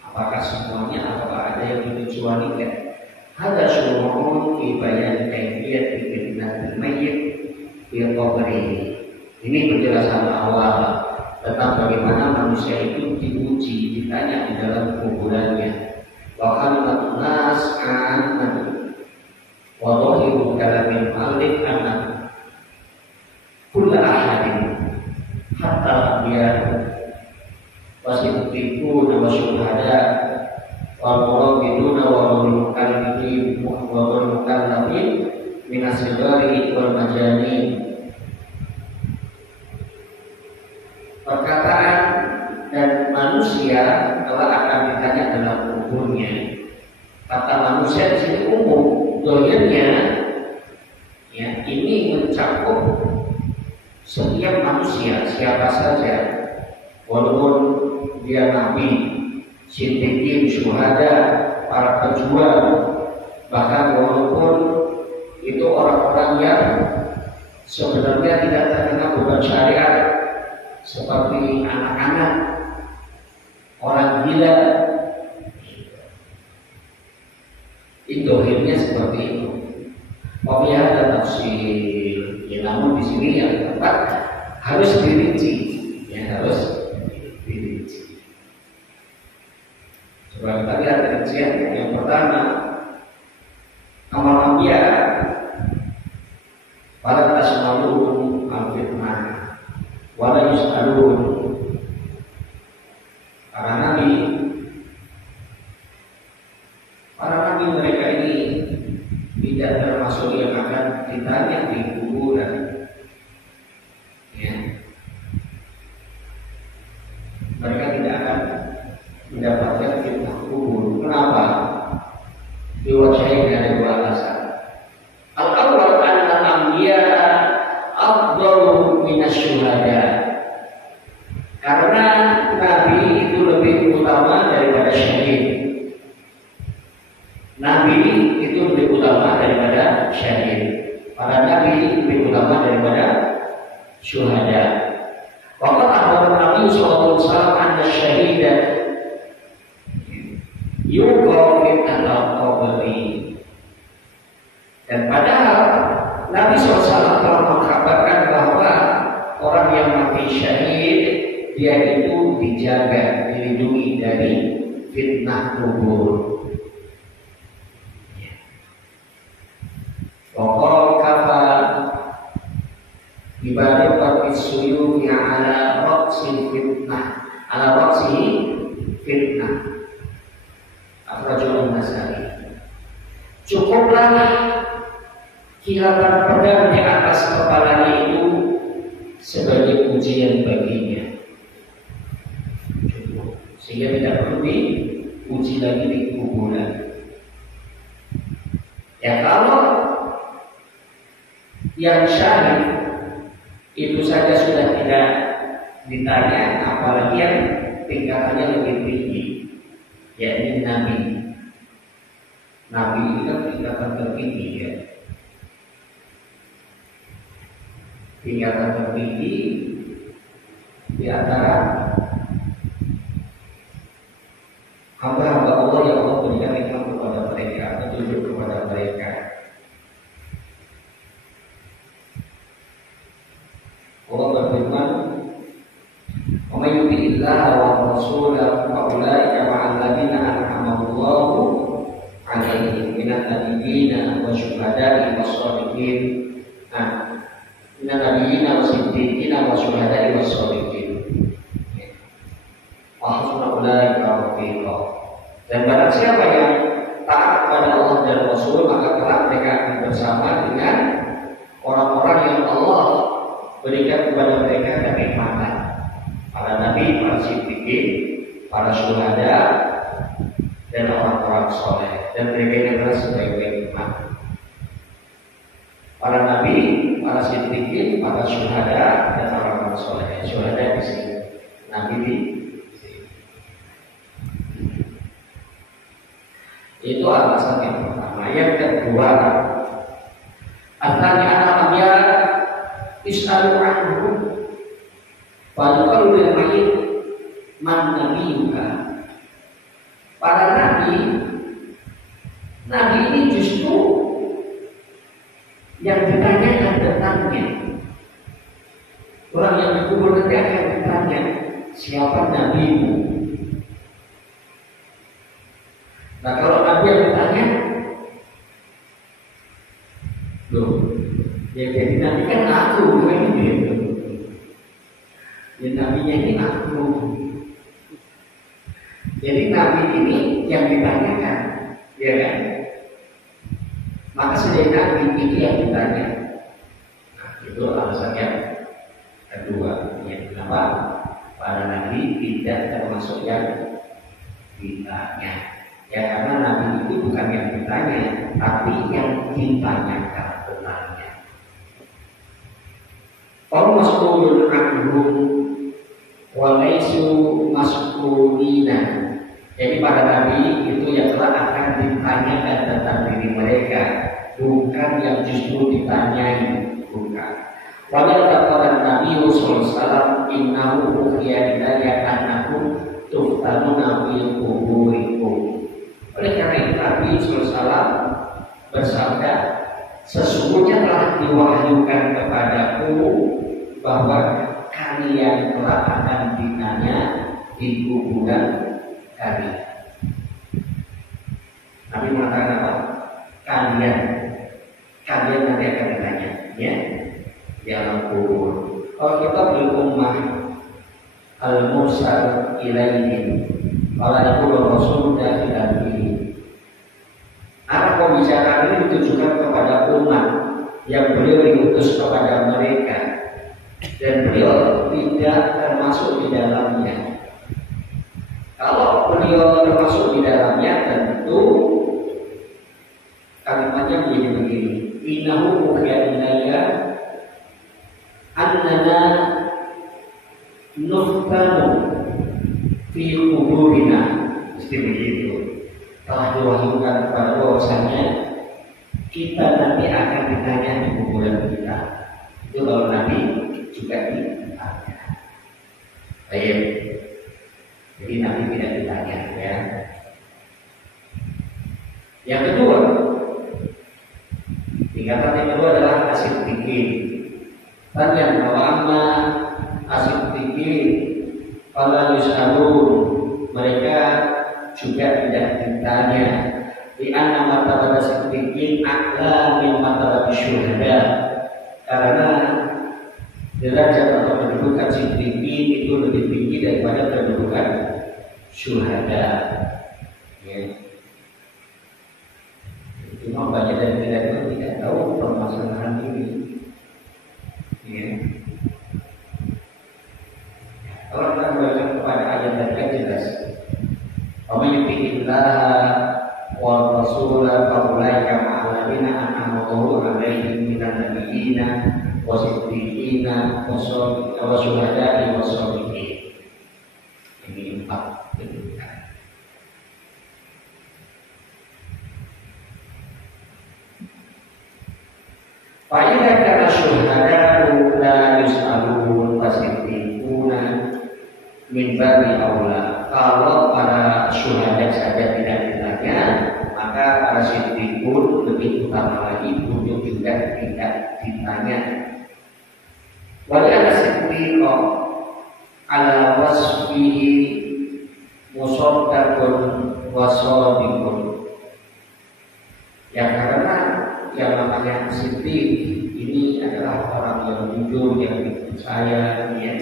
Apakah semuanya atau ada yang dikecualikan? Ada syuruhun fi bayan kaifiyat fitnatil mayyit fi qabrihi. Ini penjelasan awal tentang bagaimana manusia itu diuji, ditanya di dalam kuburannya. Wa kalimatun nas an wallahi kalamin malik anak kullu ahadin hatta dia wasibtiku wa syuhada wal murawiduna wa mukallafin wa mukallafin min asghari wal majani. Perkataan dan manusia kalau akan ditanya dalam kuburnya, kata manusia di sini umum. Dohirnya ya, ini mencakup setiap manusia, siapa saja, walaupun dia nabi, siddiqin, syuhada, para pejuang, bahkan walaupun itu orang-orang yang sebenarnya tidak terkena beban syariat, seperti anak-anak, orang gila. Dohirnya seperti itu. Pokoknya ada tafsir. Ya, namun di sini yang tepat harus dirinci. Ya, harus dirinci. Sebab tadi ada rincian. Yang pertama, amal anbiya pada tasmalun al-fitnah wala yus'alun. Para nabi mereka ini tidak termasuk yang akan ditanya di kuburan. Ya. Mereka tidak akan mendapatkan fitnah kubur. Kenapa? Diwajibkan dari dua alasan. Al-awwal anna al-anbiya afdalu minas syuhada. Karena syuhada. Waqad akhbara Nabi sallallahu alaihi wasallam anna syahida yuqafit al-qabri. Dan padahal Nabi SAW telah mengkabarkan bahwa orang yang mati syahid dia itu dijaga, dilindungi dari fitnah kubur. Waqal kafa ibadat suyufi ala raqsi fitnah, ala raqsi fitnah. Akhrajul Nasai. Cukuplah kilatan pedang di atas kepalanya itu sebagai ujian baginya, sehingga tidak perlu diuji lagi di kuburan. Ya kalau yang syahid itu saja sudah tidak ditanya, apalagi yang tingkatannya lebih tinggi, yakni Nabi. Nabi itu kan tingkatan tertinggi ya. Tingkatan tertinggi di antara hamba-hamba Allah yang Allah berikan nikmat kepada mereka, petunjuk kepada mereka. Allah berfirman, "Wa may yuti'illah wa rasulahu fa ulaika ma'al ladzina an'ama Allahu 'alaihim minan nabiyyin wa syuhada'i was shalihin." Minan nabiyyin wa siddiqin wa syuhada'i was shalihin. Wa hasuna ulaika rafiqa. Dan barang siapa yang taat kepada Allah dan Rasul, maka kelak mereka akan bersama dengan orang-orang yang Allah berikan kepada mereka kenikmatan, para nabi, para siddiqin, para syuhada, dan orang-orang soleh. Dan mereka ini adalah sebaik-baik iman. Para nabi, para siddiqin, para syuhada, dan orang-orang soleh. Syuhada di sini, nabi di sini. Itu alasan yang pertama. Yang kedua, artinya alamnya is'alu anhu Fadukal bil man nabiyuka. Para nabi ini justru yang ditanyakan tentangnya. Orang yang dikubur nanti akan ditanya, siapa nabimu? Nah kalau nabi yang ditanya, loh, ya jadi nabi kan aku, bukan gitu. Ya nabinya ini aku. Jadi nabi ini yang ditanyakan, ya kan? Maka sebagai nabi ini yang ditanya. Nah, itu alasan yang kedua. Yang kenapa para nabi tidak termasuk yang ditanya. Ya karena nabi itu bukan yang ditanya, tapi yang ditanyakan tentangnya. Kalau mas'ulun anhum walaisu mas'ulina. Jadi para nabi itu yang telah akan ditanyakan tentang diri mereka, bukan yang justru ditanyai, bukan. Walau kata Nabi sallallahu alaihi wasallam, innahu ukhya ilayya annakum tuftanuna fil quburikum. Oleh karena itu Nabi sallallahu alaihi wasallam bersabda, sesungguhnya telah diwahyukan kepadaku bahwa kalian telah akan ditanya di kuburan kalian. Nabi mengatakan apa? Kalian nanti akan ditanya, ya, di alam kubur. Kalau kita berummah al-mursal ilaihim, wala yakul rasul dahilan ini. Arah pembicaraan ini ditujukan kepada umat yang beliau diutus kepada mereka, dan beliau tidak termasuk di dalamnya. Kalau beliau termasuk di dalamnya, tentu kalimatnya menjadi begini: innahu ukhya ilayya annana nuftanu fi quburina. Mesti begitu. Telah diwahyukan kepada bahwasanya kita nanti akan ditanya di kuburan kita. Itu kalau Nabi juga ada. Baik. Jadi nanti tidak ditanya ya. Yang kedua, tingkatan yang kedua adalah as-siddiqin. Dan yang pertama as-siddiqin fala yus'alun, mereka juga tidak ditanya. Di anna martabat as-siddiqin a'la min martabat syuhada, karena derajat atau kedudukan siddiqin itu lebih tinggi daripada kedudukan syuhada. Ya. Cuma banyak dari kita itu tidak tahu permasalahan ini. Ya. Kalau kita kembali kepada ayat tadi jelas. Wa may yuti'illah wa rasulahu fa ulaika ma'al ladzina an'ama Allahu 'alaihim minan nabiyyina wasiddiqina wasyuhada'i wassalihin. Ini 4 kedudukan. Fa'idha kana syuhada'u la yus'alun wasiddiquna min babi aula. Kalau para syuhada saja tidak ditanya, maka para siddiqun lebih utama lagi untuk juga tidak ditanya. Wala as-siddiqa ala wasfihi musaddaqun wa shadiqun. Ya, karena yang namanya siddiq ini adalah orang yang jujur, yang dipercaya, ya,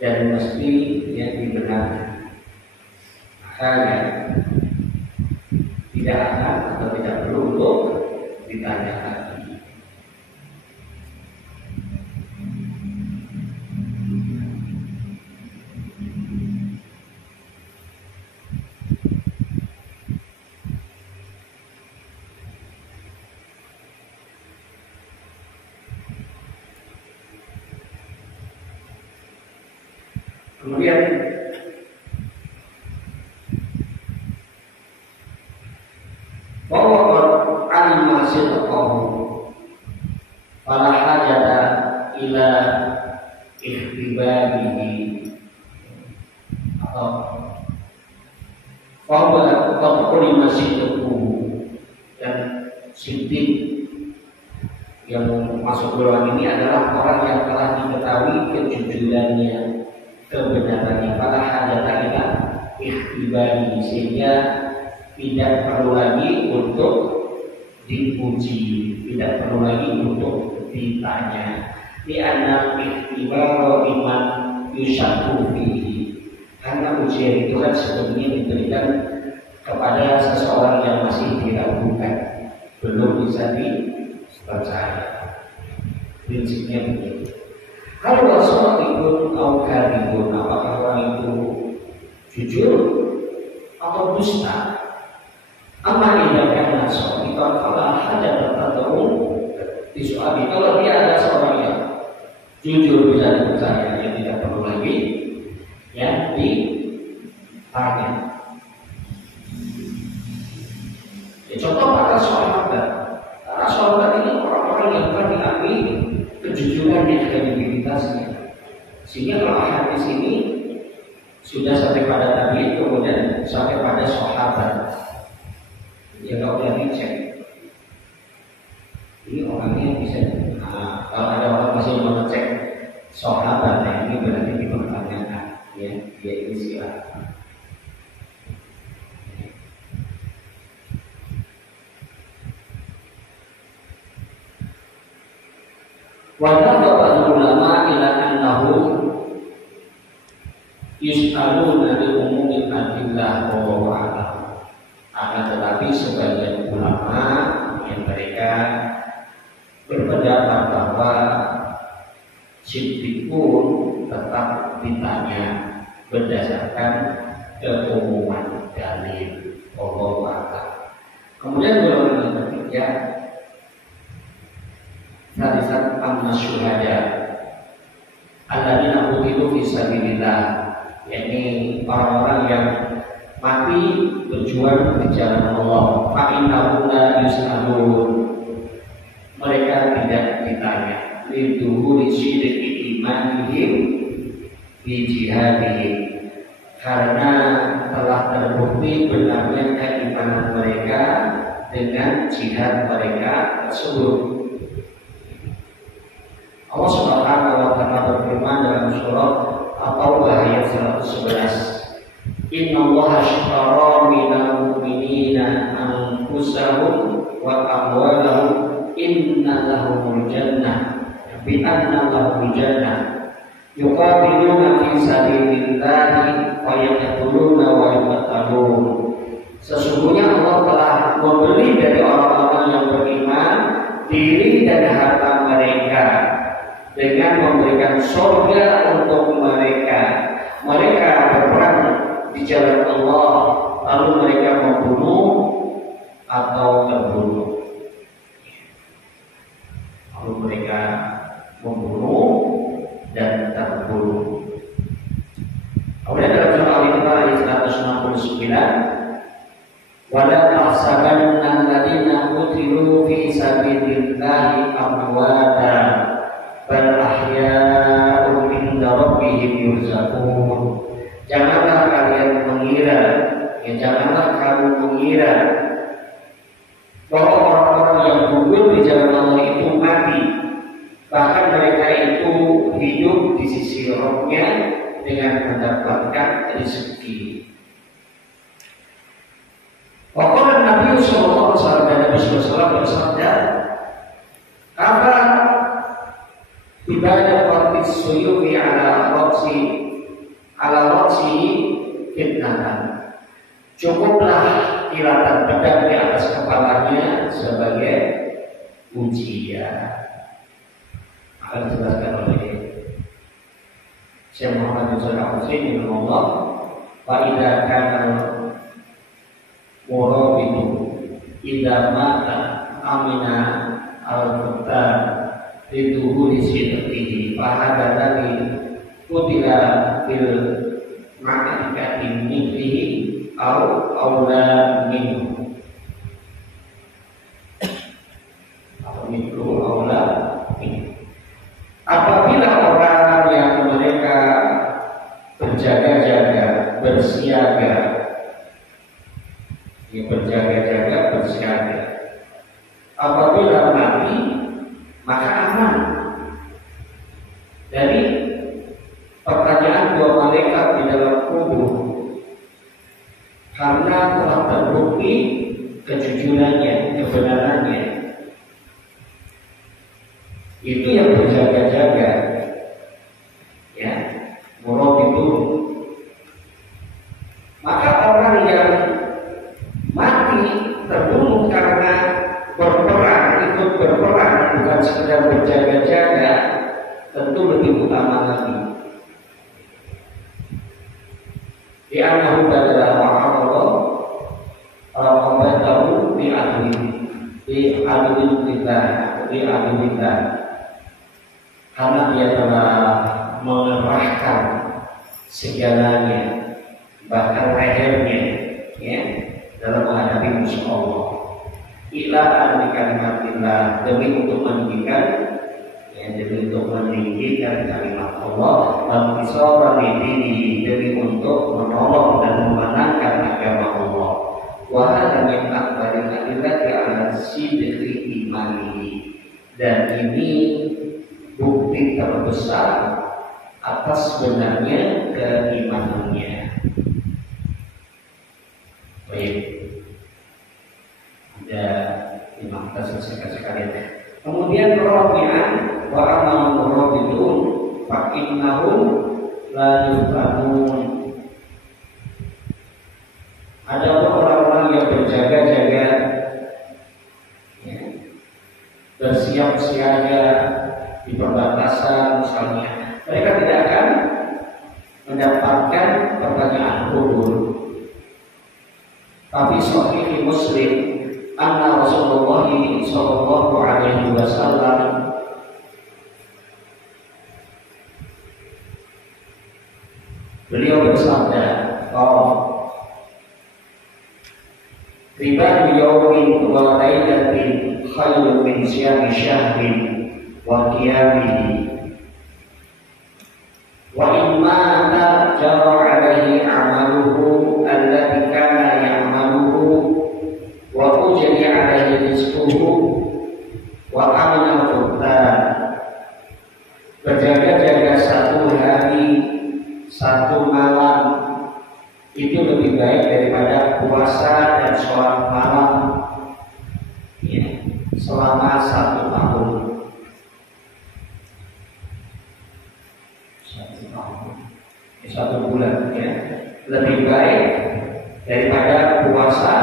dan mesti yang dibenarkan. Makanya tidak akan atau tidak perlu untuk ditanya lagi. Kemudian bahwa alim sidqahu fala hajata ila ikhtibarihi, atau bahwa alim sidqahu, dan siddiq yang masuk golongan ini adalah orang yang telah diketahui kejujurannya, kebenarannya, pada hajatnya ikhtibari, sehingga tidak perlu lagi untuk dipuji, tidak perlu lagi untuk ditanya. Di anak ikhtibar iman yusyakku fihi, karena ujian itu kan sebetulnya diberikan kepada seseorang yang masih diragukan, belum bisa dipercaya. Prinsipnya begitu. Kalau Rasulullah ikut atau kadibun, apakah orang itu jujur atau dusta? Aman idahkan naso, itu adalah ada tertentu di soal. Kalau dia ada seorang yang jujur bisa dipercaya, yang tidak perlu lagi yang ditanya. Ya, contoh para sahabat. Para sahabat ini orang-orang yang telah diakui kejujuran dan kredibilitasnya, sehingga kalau hadis ini sudah sampai pada tabi'in, kemudian sampai pada sahabat, ya nggak boleh dicek ini orangnya bisa. Kalau ada orang masih mau ngecek sahabat, nah ini berarti dipertanyakan, ya dia ini siapa. Wadhaba ulama ila annahu yus'aluna bi umumi adillah wa a'lam. Akan tetapi sebagian ulama yang mereka berpendapat bahwa siddiqun tetap ditanya berdasarkan keumuman dalil wallahu a'lam. Kemudian golongan yang ketiga, hadisan amma syuhada alladzina qutilu fi sabilillah, yakni orang-orang yang mati berjuang di jalan Allah. Fa innahum la yus'alun, mereka tidak ditanya. Li liduhuri sidqi imanihim bi jihadihim, karena telah terbukti benarnya keimanan mereka dengan jihad mereka tersebut. Allah Subhanahu wa taala berfirman dalam surat At-Taubah ayat 111, Innallaha ashtara minal mu'minina anfusahum wa amwalahum inna lahumul jannah bi anna lahumul jannah yuqatiluna fi sabilillahi wa yaqtuluna wa yuqtalun. Sesungguhnya Allah telah membeli dari orang-orang yang beriman diri dan harta mereka dengan memberikan surga untuk mereka. Mereka berperang di jalan Allah, lalu mereka membunuh atau terbunuh. Lalu mereka membunuh dan terbunuh. Kemudian dalam surah Al-Imran ayat 169, wala tahsabanna alladziina qutilu fi sabilillahi amwata bal ahya'un 'inda rabbihim yurzaqun. Janganlah kalian mengira, janganlah kamu mengira bahwa orang-orang yang gugur di jalan Allah itu mati. Bahkan mereka itu hidup di sisi Rabb-Nya dengan mendapatkan rezeki. Waqala Nabi sallallahu alaihi wasallam bersabda, "Apa ibadah qatis suyufi ala ra'si fitnatan." Cukuplah kilatan pedang di atas kepalanya sebagai ujian. Akan dijelaskan oleh Syekh Muhammad bin Shalih Al-Utsaimin rahimahullah, wa idza kana murabitu idza mata amina al-futan liduhuri sidqihi fa hadza ladzi qutila fil ma'rifati mithlihi aw aula minhu atau mithlu aula minhu. Apabila orang yang mereka berjaga-jaga, bersiaga, apabila mati maka aman dari pertanyaan dua malaikat di dalam kubur, karena telah terbukti kejujurannya, kebenarannya. Itu yang berjaga-jaga, ya, murad itu. Maka orang yang mati terbunuh karena berperang, ikut berperang, bukan sekedar berjaga-jaga, tentu lebih utama lagi. Di anahu badala wa'allah raqabatahu bi aduillah, karena dia telah mengerahkan segalanya, bahkan lehernya, ya, dalam menghadapi musuh Allah. Ila an kalimatillah, demi untuk meninggikan, ya, demi untuk meninggikan kalimat Allah, dan isara dini, demi untuk menolong dan memenangkan agama Allah. Wa hadza min akbaril adillati ala sidqi imanihi, dan ini bukti terbesar atas benarnya keimanannya. Baik, ada 5 kita selesaikan sekalian. Kemudian rabi'an wa amal murabitun fa innahum la yuftanun. Ada orang-orang yang berjaga-jaga, ya, bersiap siaga di perbatasan misalnya, mereka tidak akan mendapatkan pertanyaan kubur. Tapi Sahih Muslim, anna Rasulullah sallallahu alaihi wasallam beliau bersabda, ribadu yawmin wa lailatin khairun min siyami syahrin wa qiyamihi wa imma tarja'u alaihi amaluhu alladhi kana ya'maluhu wa ujri alaihi rizquhu wa amina futan. Berjaga-jaga satu hari satu malam itu lebih baik daripada puasa dan sholat malam ya, selama 1 tahun. 1 bulan ya, lebih baik daripada puasa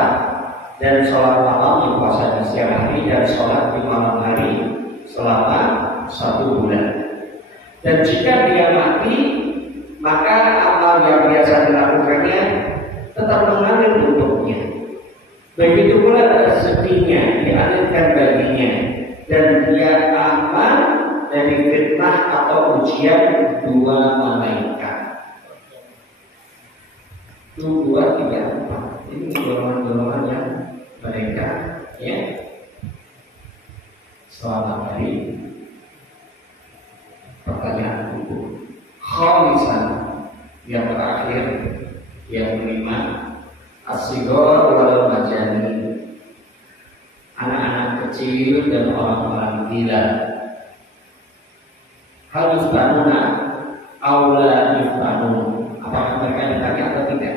dan sholat malam, yang puasa di siang hari dan sholat di malam hari selama 1 bulan. Dan jika dia mati, maka amal yang biasa dilakukannya tetap mengalir untuknya. Begitu pula rezekinya dialirkan baginya, dan dia aman dari fitnah atau ujian 2 malaikat. 2, 3, 4. Ini golongan-golongan yang mereka ya selama hari. Pertanyaan hukum khamisan yang terakhir, yang kelima, as-sighar wal majani, anak-anak kecil dan orang-orang gila. Hal yuftanuna aula yuftanun, apakah mereka ditanya atau tidak?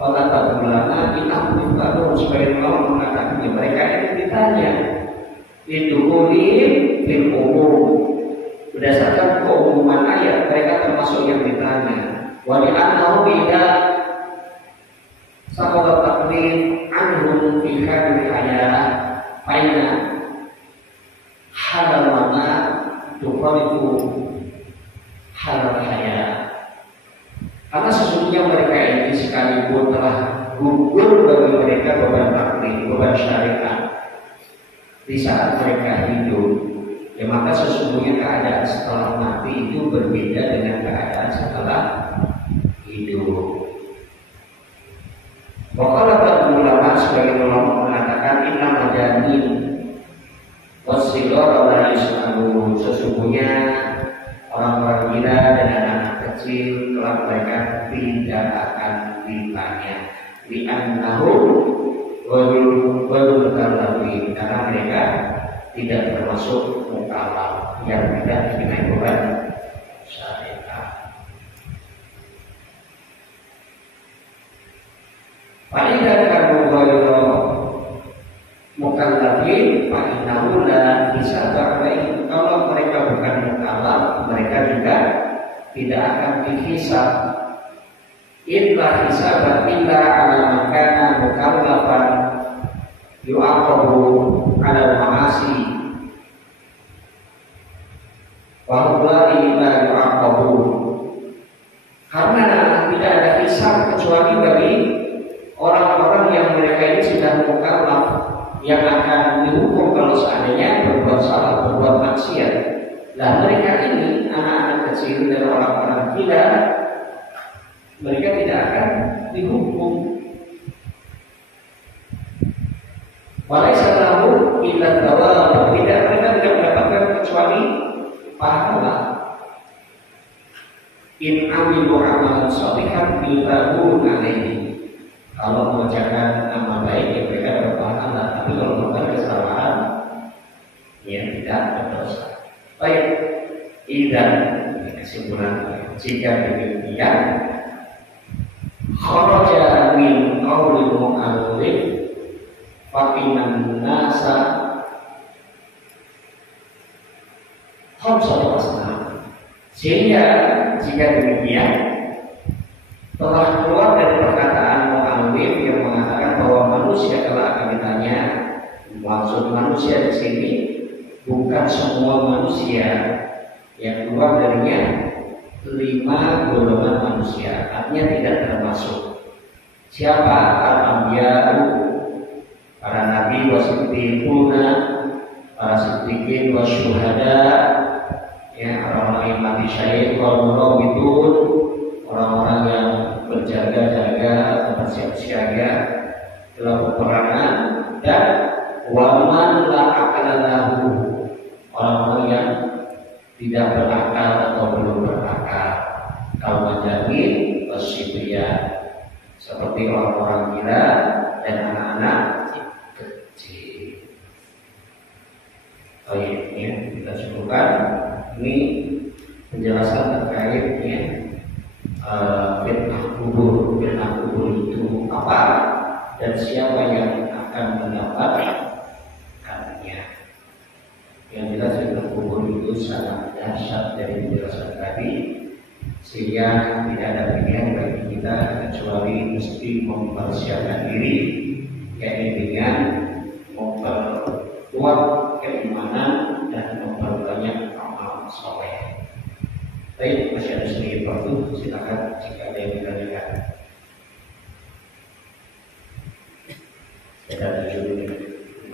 Kalau kata ulama kita yuftanun, sebagai ulama mengatakan mereka itu ditanya didukulin bil umum. Berdasarkan keumuman ayat, mereka termasuk yang ditanya. Wa li'annahu idza saqata taqdir anhum fi hadhihi hayat faina halal mana tuqalifu halal hayat. Karena sesungguhnya mereka ini sekalipun telah gugur bagi mereka beban takdir, beban syariat di saat mereka hidup, ya maka sesungguhnya keadaan setelah mati itu berbeda dengan keadaan setelah hidup. Wakala ulama sebagai ulama mengatakan inna majanin wasilor la yus'alu, sesungguhnya orang-orang gila dan anak-anak kecil kelak mereka tidak akan ditanya li'annahum wadul karlawi, karena mereka tidak termasuk mukallaf yang tidak dikenai beban syariat. Faidah kamu ghairu mukallafin fa innahu la hisaba alaihim. Kalau mereka bukan mukallaf, mereka juga tidak akan dihisab. Illa hisaba illa ala makana mukallafan yu'aqabu ala ma'asi wa huwa illa yu'aqabu. Karena tidak ada hisab kecuali bagi orang-orang yang mereka ini sudah mukallaf, yang akan dihukum kalau seandainya berbuat salah, berbuat maksiat. Nah mereka ini anak-anak kecil dan orang-orang gila, mereka tidak akan dihukum. Walaysa lahu illa thawab, tidak, mereka tidak mendapatkan kecuali pahala. In amilu amalan shalihan yutabun alaihi, kalau mengerjakan amal baik ya mereka berpahala, tapi kalau melakukan kesalahan ya tidak berdosa. Baik, idzan kesimpulan, jika demikian kharaja min qaulil mu'allif faqiman nasa khamsatu asnaf. Sehingga jika demikian telah keluar dari perkataan mu'allif yang mengatakan bahwa manusia kelak akan ditanya. Maksud manusia di sini bukan semua manusia, yang keluar darinya 5 golongan manusia, artinya tidak termasuk siapa? Al-Anbiya, para nabi, wasiddiquna, para siddiqin, wasyuhada, ya orang-orang yang mati syahid, wal-murabitun, orang-orang yang berjaga-jaga atau bersiap-siaga dalam peperangan, dan waman la akala lahu, orang-orang tidak berakal atau belum berakal. Kalau menjamin ya seperti orang-orang gila dan anak-anak kecil. Oh iya, kita cukupkan. Ini penjelasan terkait fitnah kubur. Fitnah kubur itu apa dan siapa yang akan mendapatkannya. Yang jelas fitnah kubur itu sangat dahsyat dari penjelasan tadi, sehingga tidak ada pilihan bagi kita kecuali mesti mempersiapkan diri, yakni dengan memperkuat keimanan dan memperbanyak amal soleh. Baik, masih ada sedikit waktu, silakan jika ada yang ditanyakan. Kita tuju dulu,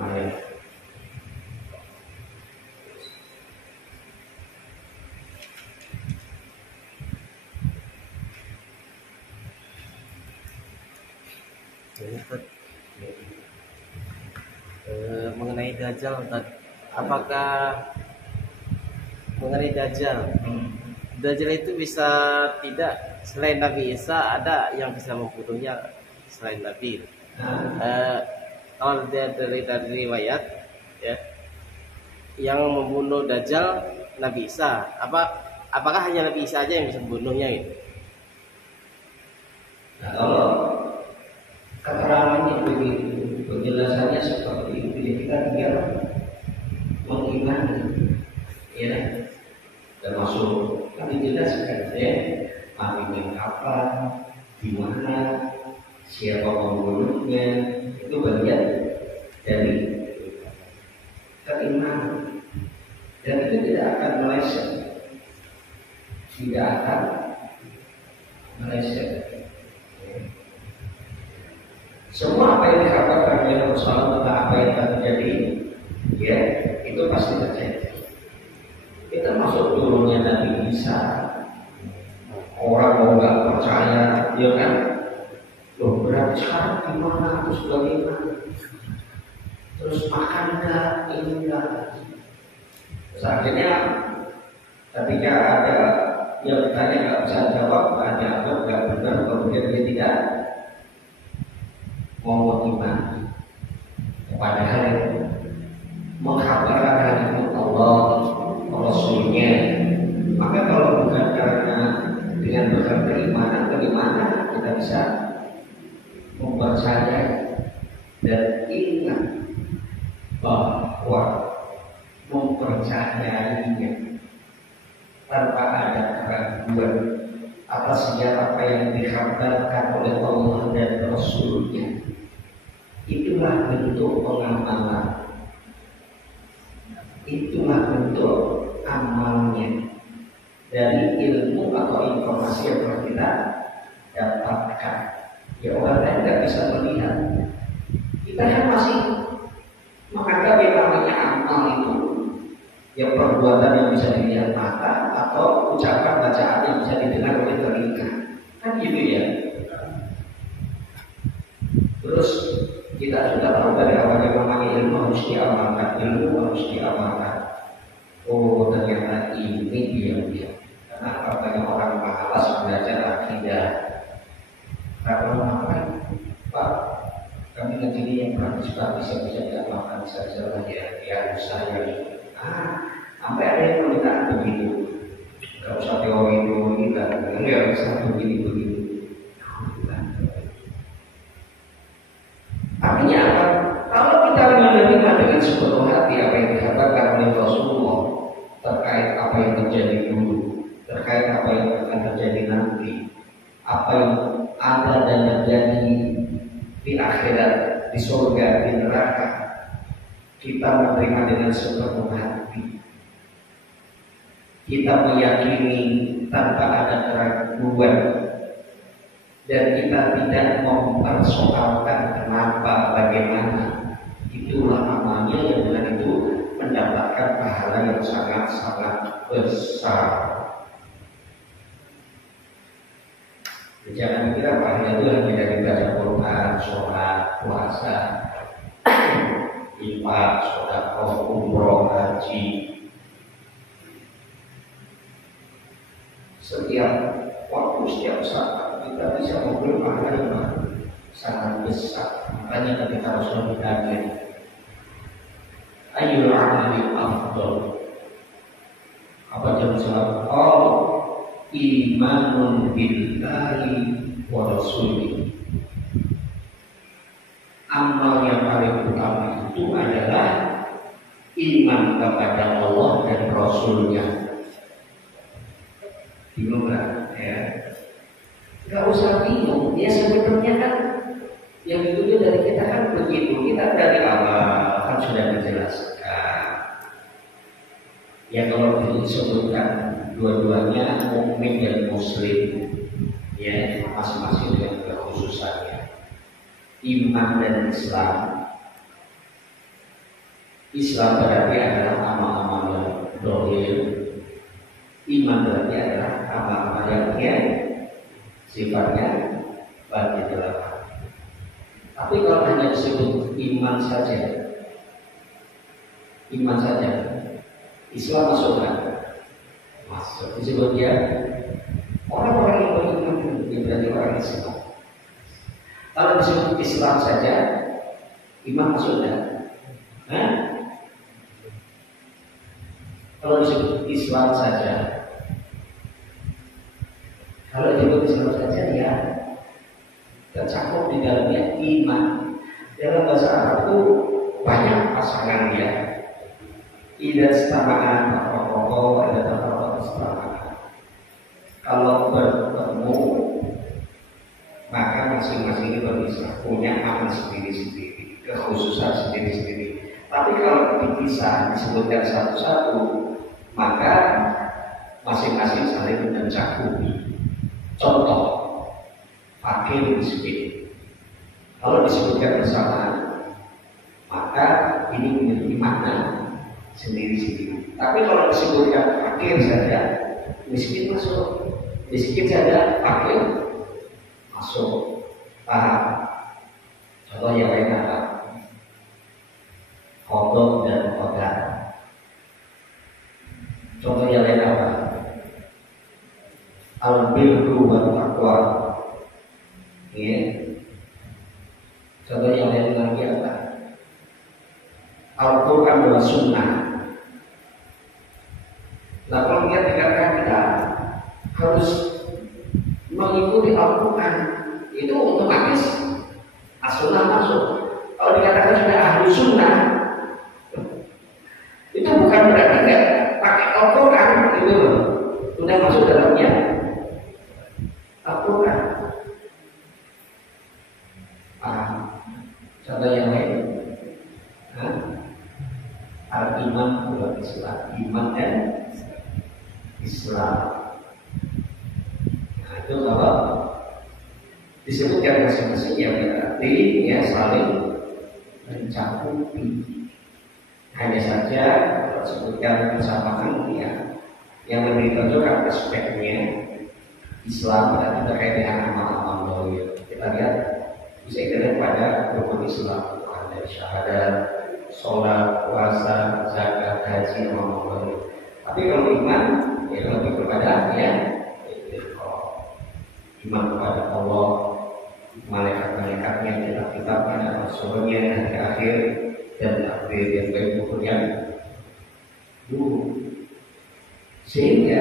mari. Mengenai Dajjal, apakah mengenai Dajjal itu bisa tidak selain Nabi Isa ada yang bisa membunuhnya selain Nabi? Kalau dari riwayat ya, yang membunuh Dajjal Nabi Isa, apakah hanya Nabi Isa aja yang bisa membunuhnya gitu? Nah, kalau keterangannya begitu, penjelasannya seperti itu, jadi kita tinggal mengimani, ya, termasuk kan dijelaskan ya, nabinya apa, di mana, siapa pembunuhnya, itu bagian dari keimanan, dan itu tidak akan meleset, tidak akan meleset. Semua apa yang dikatakan oleh Rasulullah tentang apa yang akan terjadi, ya, itu pasti terjadi. Kita masuk turunnya Nabi Isa, orang mau nggak percaya, ya kan? Loh, berarti sekarang gimana? Terus bagaimana? Terus makan nggak? Ini nggak? Terus akhirnya ketika ada yang bertanya nggak bisa jawab, nggak benar, kemudian dia tidak mau iman kepada hal itu, menghabarkan itu Allah Rasulnya. Maka kalau bukan karena dengan bekal keimanan, bagaimana kita bisa mempercaya dan ingat bahwa mempercayainya tanpa ada keraguan atas segala apa yang dikhabarkan oleh Allah dan Rasulnya, itulah bentuk pengamalan, itulah bentuk amalnya dari ilmu atau informasi yang telah kita dapatkan. Ya, orang lain tidak bisa melihat, kita kan masih menganggap yang namanya amal itu ya perbuatan yang bisa dilihat mata atau ucapan bacaan yang bisa didengar oleh telinga, kan gitu ya. Terus kita sudah tahu dari awal yang namanya ilmu harus diamalkan. Oh, ternyata ini dia. Karena banyak orang malas belajar akidah. Kalau apa, Pak, kami negeri yang praktis yang bisa diamalkan saja lah ya saya ini. Sampai ada yang permintaan begitu. Gak usah teori lah, nggak usah begini. Artinya apa? Kalau kita menerima dengan sepenuh hati apa yang dikatakan oleh Rasulullah terkait apa yang terjadi dulu, terkait apa yang akan terjadi nanti, apa yang ada dan terjadi di akhirat, di surga, di neraka, kita menerima dengan sepenuh hati. Kita meyakini tanpa ada keraguan, dan kita tidak mempersoalkan kenapa, bagaimana. Itulah amalnya yang dengan itu mendapatkan pahala yang sangat-sangat besar. Jangan kira pahala itu hanya dari baca Quran, sholat, puasa, infak, sedekah, umroh, haji. Setiap waktu, setiap saat kita bisa ngobrol makna sangat besar. Makanya ketika Rasul ditanya, ayyul amali afdal? Apa jawab? Oh, imanun billahi wa rasulih. Amal yang paling utama itu adalah iman kepada Allah dan Rasulnya. Bingung kan? Ya. Gak usah bingung. Ya sebenarnya kan yang dituju dari kita kan begitu. Kita dari awal kan sudah menjelaskan. Ya kalau disebutkan dua-duanya mukmin dan muslim, ya masing-masing dengan kekhususannya. Iman dan Islam. Islam berarti adalah amal-amal yang dohir. Iman berarti adalah amal-amal yang sifatnya batin dalam. Tapi kalau hanya disebut iman saja, Islam masuk kan? Masuk. Disebut dia orang-orang yang beriman itu berarti orang Islam. Kalau disebut Islam saja, iman masuk kan? Nah, kalau disebut Islam saja, ya tercakup di dalamnya iman. Dalam bahasa Arab itu banyak pasangan dia. Tidak setamaan pokok ada beberapa kesepahaman. Kalau bertemu maka masing-masing itu bisa punya amal sendiri-sendiri, kekhususan sendiri-sendiri. Tapi kalau dipisah disebutkan satu-satu, maka masing-masing saling mencakupi. Contoh, fakir miskin. Kalau disebutkan bersama, maka ini memiliki makna sendiri-sendiri. Tapi kalau disebutkan fakir saja, miskin masuk. Miskin saja, fakir masuk. Paham? Contoh yang lain apa? Kodok dan kodar. Contoh yang lain apa? Al-birru wa taqwa. Ya. Contoh yang lain lagi apa? Al-Quran wa sunnah. Nah, kalau dikatakan kita harus mengikuti Al-Quran, itu otomatis as-sunnah masuk. Kalau dikatakan sudah ahlu sunnah, itu bukan berarti nggak pakai Al-Quran, itu sudah masuk dalamnya Al-Quran. Contoh yang lain, al-iman wal Islam, iman dan Islam. Nah, itu kalau disebutkan masing-masing yang berarti ya saling mencakupi. Hanya saja kalau disebutkan bersamaan ya yang lebih ditonjolkan aspeknya Islam berarti terkait dengan amal-amal dohir. Kita lihat bisa dilihat pada rukun Islam, ada syahadat, sholat, puasa, zakat, haji, amal dohir. Tapi kalau iman ya lebih kepada ya iman kepada Allah, malaikat-malaikatnya, kitab-kitabnya, rasulnya, hari akhir dan takdir yang baik maupun yang buruk. Sehingga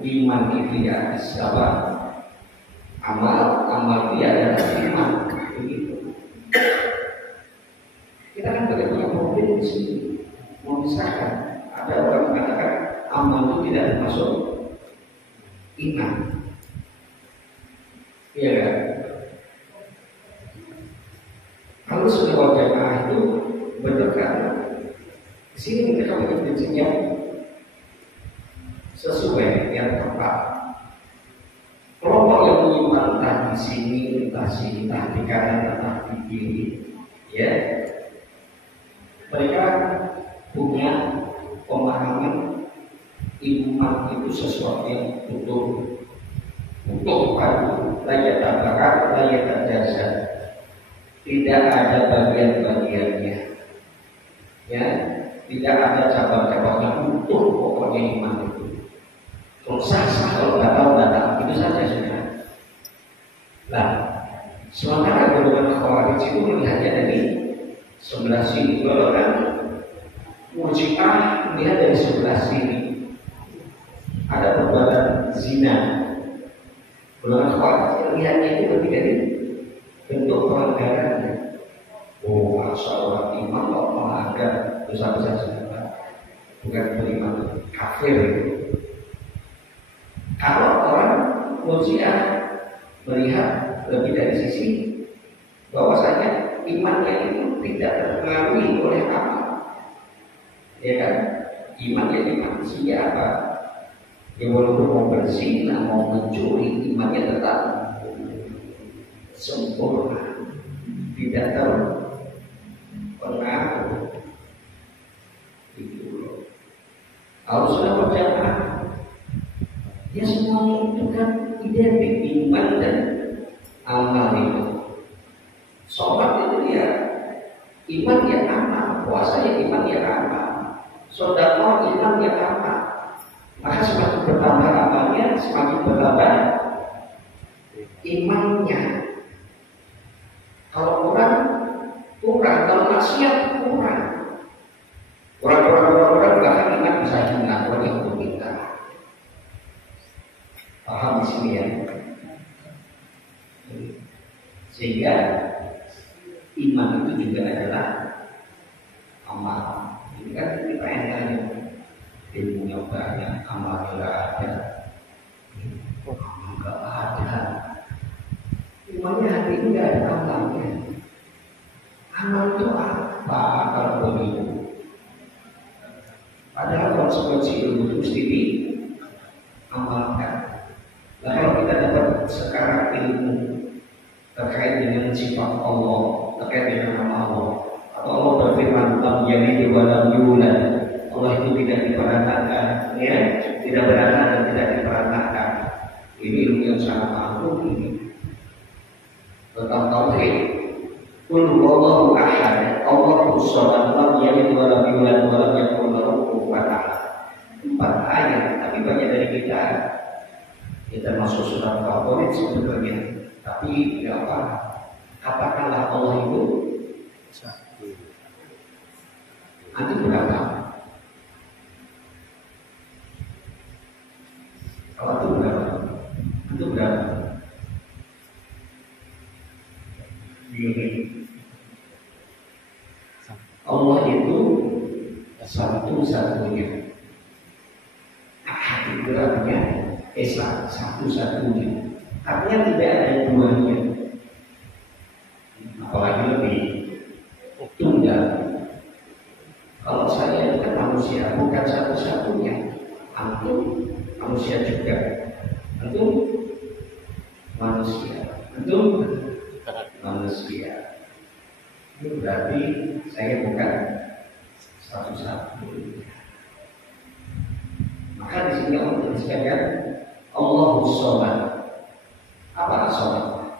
iman itu ya siapa? Amal dia adalah iman. Begitu. Kita kan tidak punya problem di sini. Mau disahkan, ada orang mengatakan amal itu tidak termasuk iman. Iya kan? Kalau sudah wajah itu benar di sini mereka mendefinisinya sesuai yang tepat. Kelompok yang menyimpang entah di sini, entah di kanan, entah di kiri, ya, mereka punya pemahaman iman itu sesuatu yang utuh padu, layak tabakat, layak tadasar. Tidak ada bagian-bagiannya, ya, tidak ada cabang-cabangnya, utuh pokoknya iman itu. Kalau sah kalau nggak tahu nggak Khawarij itu melihatnya dari sebelah sini, kalau orang Murji'ah melihat dari sebelah sini. Ada perbuatan zina, golongan Khawarij lihatnya itu berarti dari bentuk pelanggarannya. Oh, masya Allah, iman kok melanggar dosa besar zina, bukan beriman, kafir. Kalau orang Murji'ah melihat lebih dari sisi bahwasanya imannya itu tidak terpengaruhi oleh amal, ya kan? Imannya di manusia apa? Ya walaupun mau berzina, mau mencuri, imannya tetap sempurna, tidak terpengaruh. Itu harus sudah berjamaah. Ya semuanya itu kan identik, iman dan amal itu. Sholat itu ya iman ya amal, puasa ya iman ya amal, sedekah iman ya amal. Maka semakin bertambah amalnya, semakin bertambah imannya. Kalau kurang, kalau maksiat kurang. Orang bahkan iman bisa hilang oleh kita. Paham di sini ya? Sehingga iman itu juga adalah amal. Ini kan kita yang tanya, ilmunya banyak, amalnya nggak ada. Nggak ada. Imannya hati ini nggak ada amalnya. Amal itu apa kalau begitu? Padahal konsekuensi ilmu itu mesti diamalkan. Nah, kalau kita dapat sekarang ilmu terkait dengan sifat Allah, terkait dengan nama Allah, atau Allah berfirman lam yalid wa lam yulad, Allah itu tidak diperanakkan, ya, tidak beranak dan tidak diperanakkan. Ini ilmu yang sangat agung ini tentang tauhid. Qul huwallahu ahad, Allahus samad, lam yalid wa lam yulad wa lam yakul lahu kufuwan ahad. 4 ayat, tapi banyak dari kita masuk surat favorit sebenarnya. Tapi tidak apa, katakanlah Allah itu satu. Nanti berapa? Allah itu berapa? Itu berapa? Allah itu satu-satunya. Ahad itu artinya esa, satu-satunya. Artinya tidak ada duanya, apalagi lebih tunggal. Kalau saya itu kan manusia, bukan satu-satunya. Antum manusia juga, antum manusia, antum manusia. Itu berarti saya bukan satu-satunya. Maka di sini Allah tuliskan Allahus samad. Apa as-samad?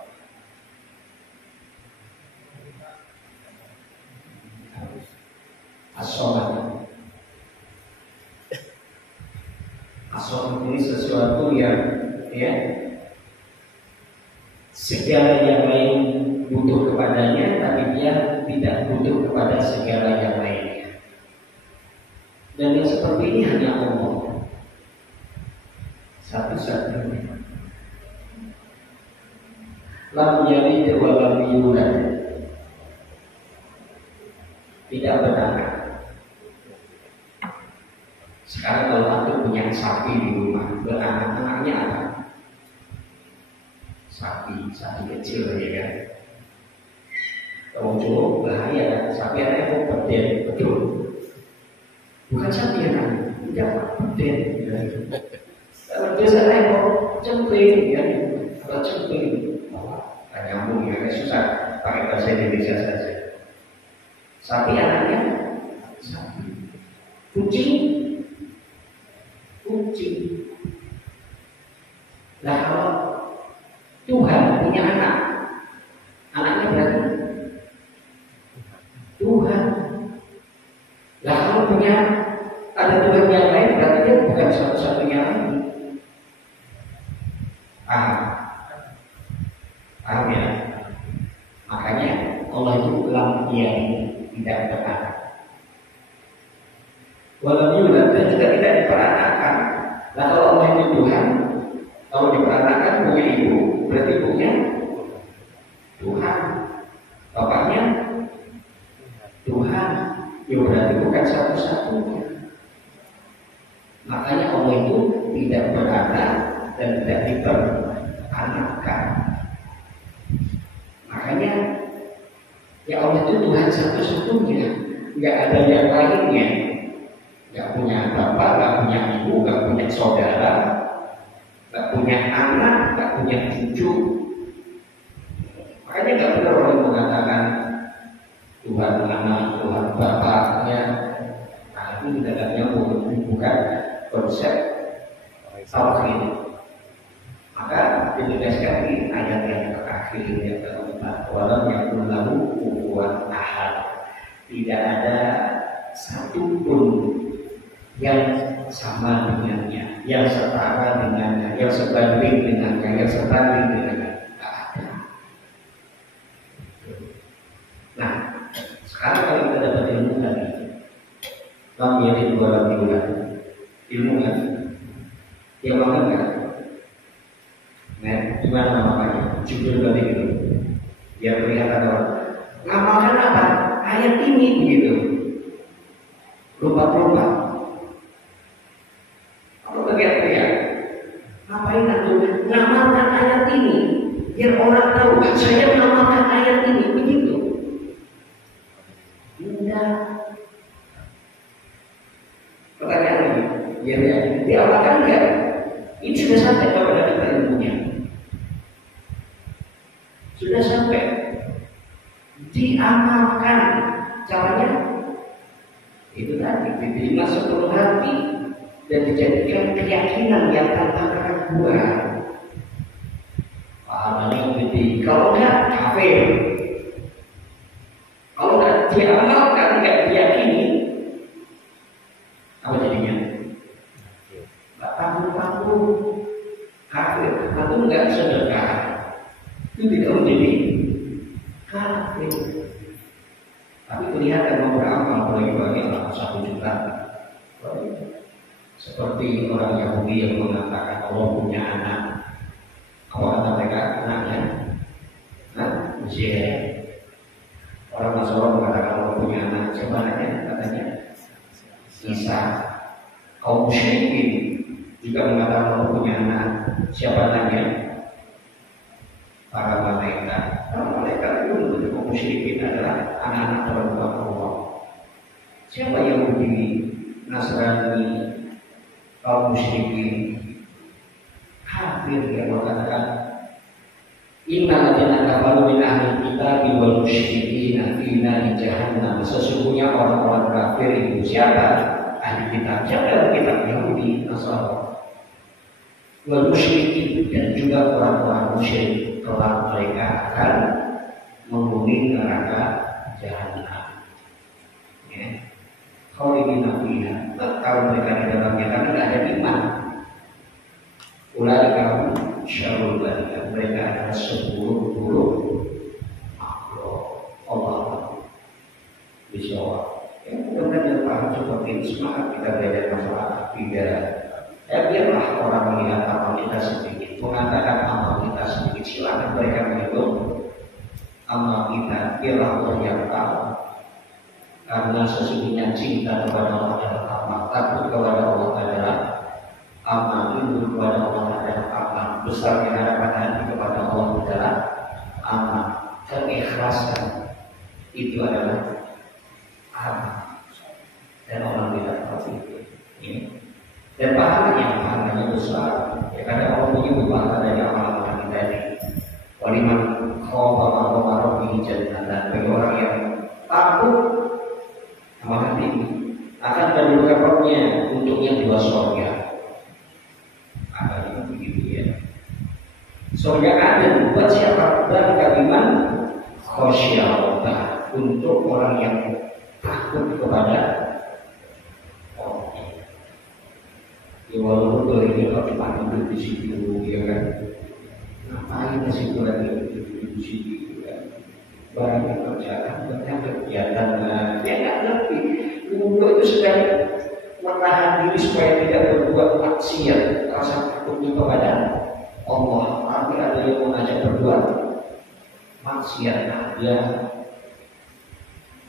As-samad. As-samad ini sesuatu yang segala yang lain butuh kepadanya, tapi dia tidak butuh kepada segala yang lainnya. Dan yang seperti ini hanya Allah, satu-satunya. Lam yalid wa lam yulad, tidak beranak. Sekarang kalau antum punya sapi di rumah, beranak, anaknya apa? Sapi kecil, ya kan? Kalau cowok bahaya, sapi anaknya mau beden, betul? Bukan sapi yang tidak beden. Kalau biasanya mau cemping, ya, kalau cemping. Nyambung ya, susah pakai bahasa Indonesia saja. Sapi anaknya sapi, kucing. Nah kalau Tuhan punya anak, anaknya berarti Tuhan. Nah kalau punya ada Tuhan yang lain, berarti dia bukan satu-satunya lagi. Paham ya? Makanya lam tidak beranak. Walau yulad dan juga tidak diperanakan. Nah kalau Allah itu Tuhan, kalau diperanakan punya ibu, berarti ibunya Tuhan, bapaknya Tuhan, ya berarti bukan satu-satunya. Makanya Allah itu tidak beranak dan tidak diperanakan. Makanya ya Allah itu Tuhan satu-satunya, nggak ada yang lainnya. Nggak punya bapak, nggak punya ibu, nggak punya saudara, nggak punya anak, nggak punya cucu. Makanya nggak benar orang mengatakan Tuhan anak, Tuhan bapaknya. Nah itu tidaknya bukan konsep tauhid. Maka ditegaskan di ayat yang terakhir yang keempat, walam yakun lahu kufuwan ahad. Tidak ada satupun yang sama dengannya, yang setara dengannya, yang sebanding dengannya, yang sebanding dengannya. Tidak ada. Nah, sekarang kalau kita dapat ilmu tadi, lam yalid wa lam yulad, ilmu kan, dia makan nggak? Nah, gimana namanya? Jujur tadi gitu, biar kelihatan orang. Ngamalkan apa? Ayat ini begitu. Lupa-lupa. Apa teriak-teriak? Ngapain antum ngamalkan ayat ini? Biar orang tahu saya mengamalkan ayat ini begitu. Tidak. Pertanyaan lagi, ya, diamalkan enggak? Ini sudah sampai kepada kita ilmunya. Sudah sampai diamalkan. Caranya itu tadi diterima sepenuh hati dan dijadikan keyakinan yang tanpa keraguan. Pahamnya begitu. Kalau enggak kafir. Kalau enggak diamalkan, enggak diyakini, apa jadinya? Enggak tanggung-tanggung, kafir. Atau enggak sedekah, itu tidak menjadi kafir. Tapi kelihatan mau beramal bagi orang 1 juta. Seperti orang Yahudi yang mengatakan Allah punya anak. Apa kata mereka anaknya? Usia. Orang Nasrani mengatakan Allah punya anak. Siapa anaknya? Katanya Isa. Kaum musyrikin juga mengatakan Allah punya anak. Siapa anaknya? Para malaikat. Para malaikat itu menurut kaum musyrikin adalah anak-anak perempuan Allah. Siapa Yahudi, Nasrani, kaum musyrikin, kafir yang mengatakan innal ladzina kafaru min ahli kitab wal musyrikin fi nari jahannam. Sesungguhnya orang-orang kafir itu siapa? Ahli kitab. Siapa ahli kitab? Yahudi, Nasrani, wal musyrikin, dan juga orang-orang musyrik. Kelak mereka akan menghuni neraka jahanam. Ya. Kalau ini nafinya, kalau mereka di dalamnya kan tidak ada iman. Ulai kamu syarul barikat, mereka adalah seburuk-buruk makhluk. Allah bisawab. Ya, mudah-mudahan paham seperti ini. Semangat kita belajar masalah akidah. Ya biarlah orang melihat amal kita sedikit, mengatakan amal kita sedikit. Silakan mereka menghitung amal kita. Biarlah Allah yang tahu. Karena sesungguhnya cinta kepada Allah adalah amal, takut kepada Allah adalah amal, rindu kepada Allah adalah amal, besarnya harapan hati kepada Allah adalah amal, keikhlasan itu adalah amal. Dan orang tidak tahu itu. Dan pahalanya besar. Ya karena Allah punya pahala dari amal-amal kita ini. Waliman khafa maqama rabbih jannatan, bagi orang yang takut sama hati ini akan berdekatnya untuknya 2 surga. Apa itu begitu ya? Surga ada buat siapa? Dan kabiman khasyiyah, untuk orang yang takut kepada ya walaupun boleh kalau cuma duduk di situ, ya kan? Ngapain di situ lagi duduk di situ, kan? barang yang kerjaan tentang kegiatan dia nggak ngerti. Wudhu itu sedang menahan diri supaya tidak berbuat maksiat, rasa takut kepada Allah. Tapi ada yang mengajak berbuat maksiat, dia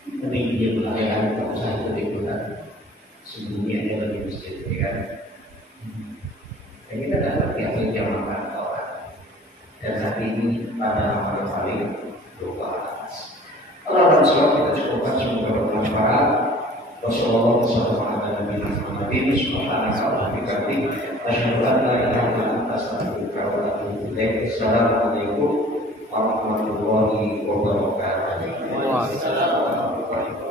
mending dia melayan, tak usah ikut-ikutan. Sebelumnya dia lebih masjid, ya kan? Dan kita tidak ngerti apa yang dia makan orang. Dan saat ini pada amal yang paling lupa atas. Allah SWT kita cukupkan semoga bermanfaat. Wassalamualaikum warahmatullahi wabarakatuh. Assalamualaikum warahmatullahi wabarakatuh.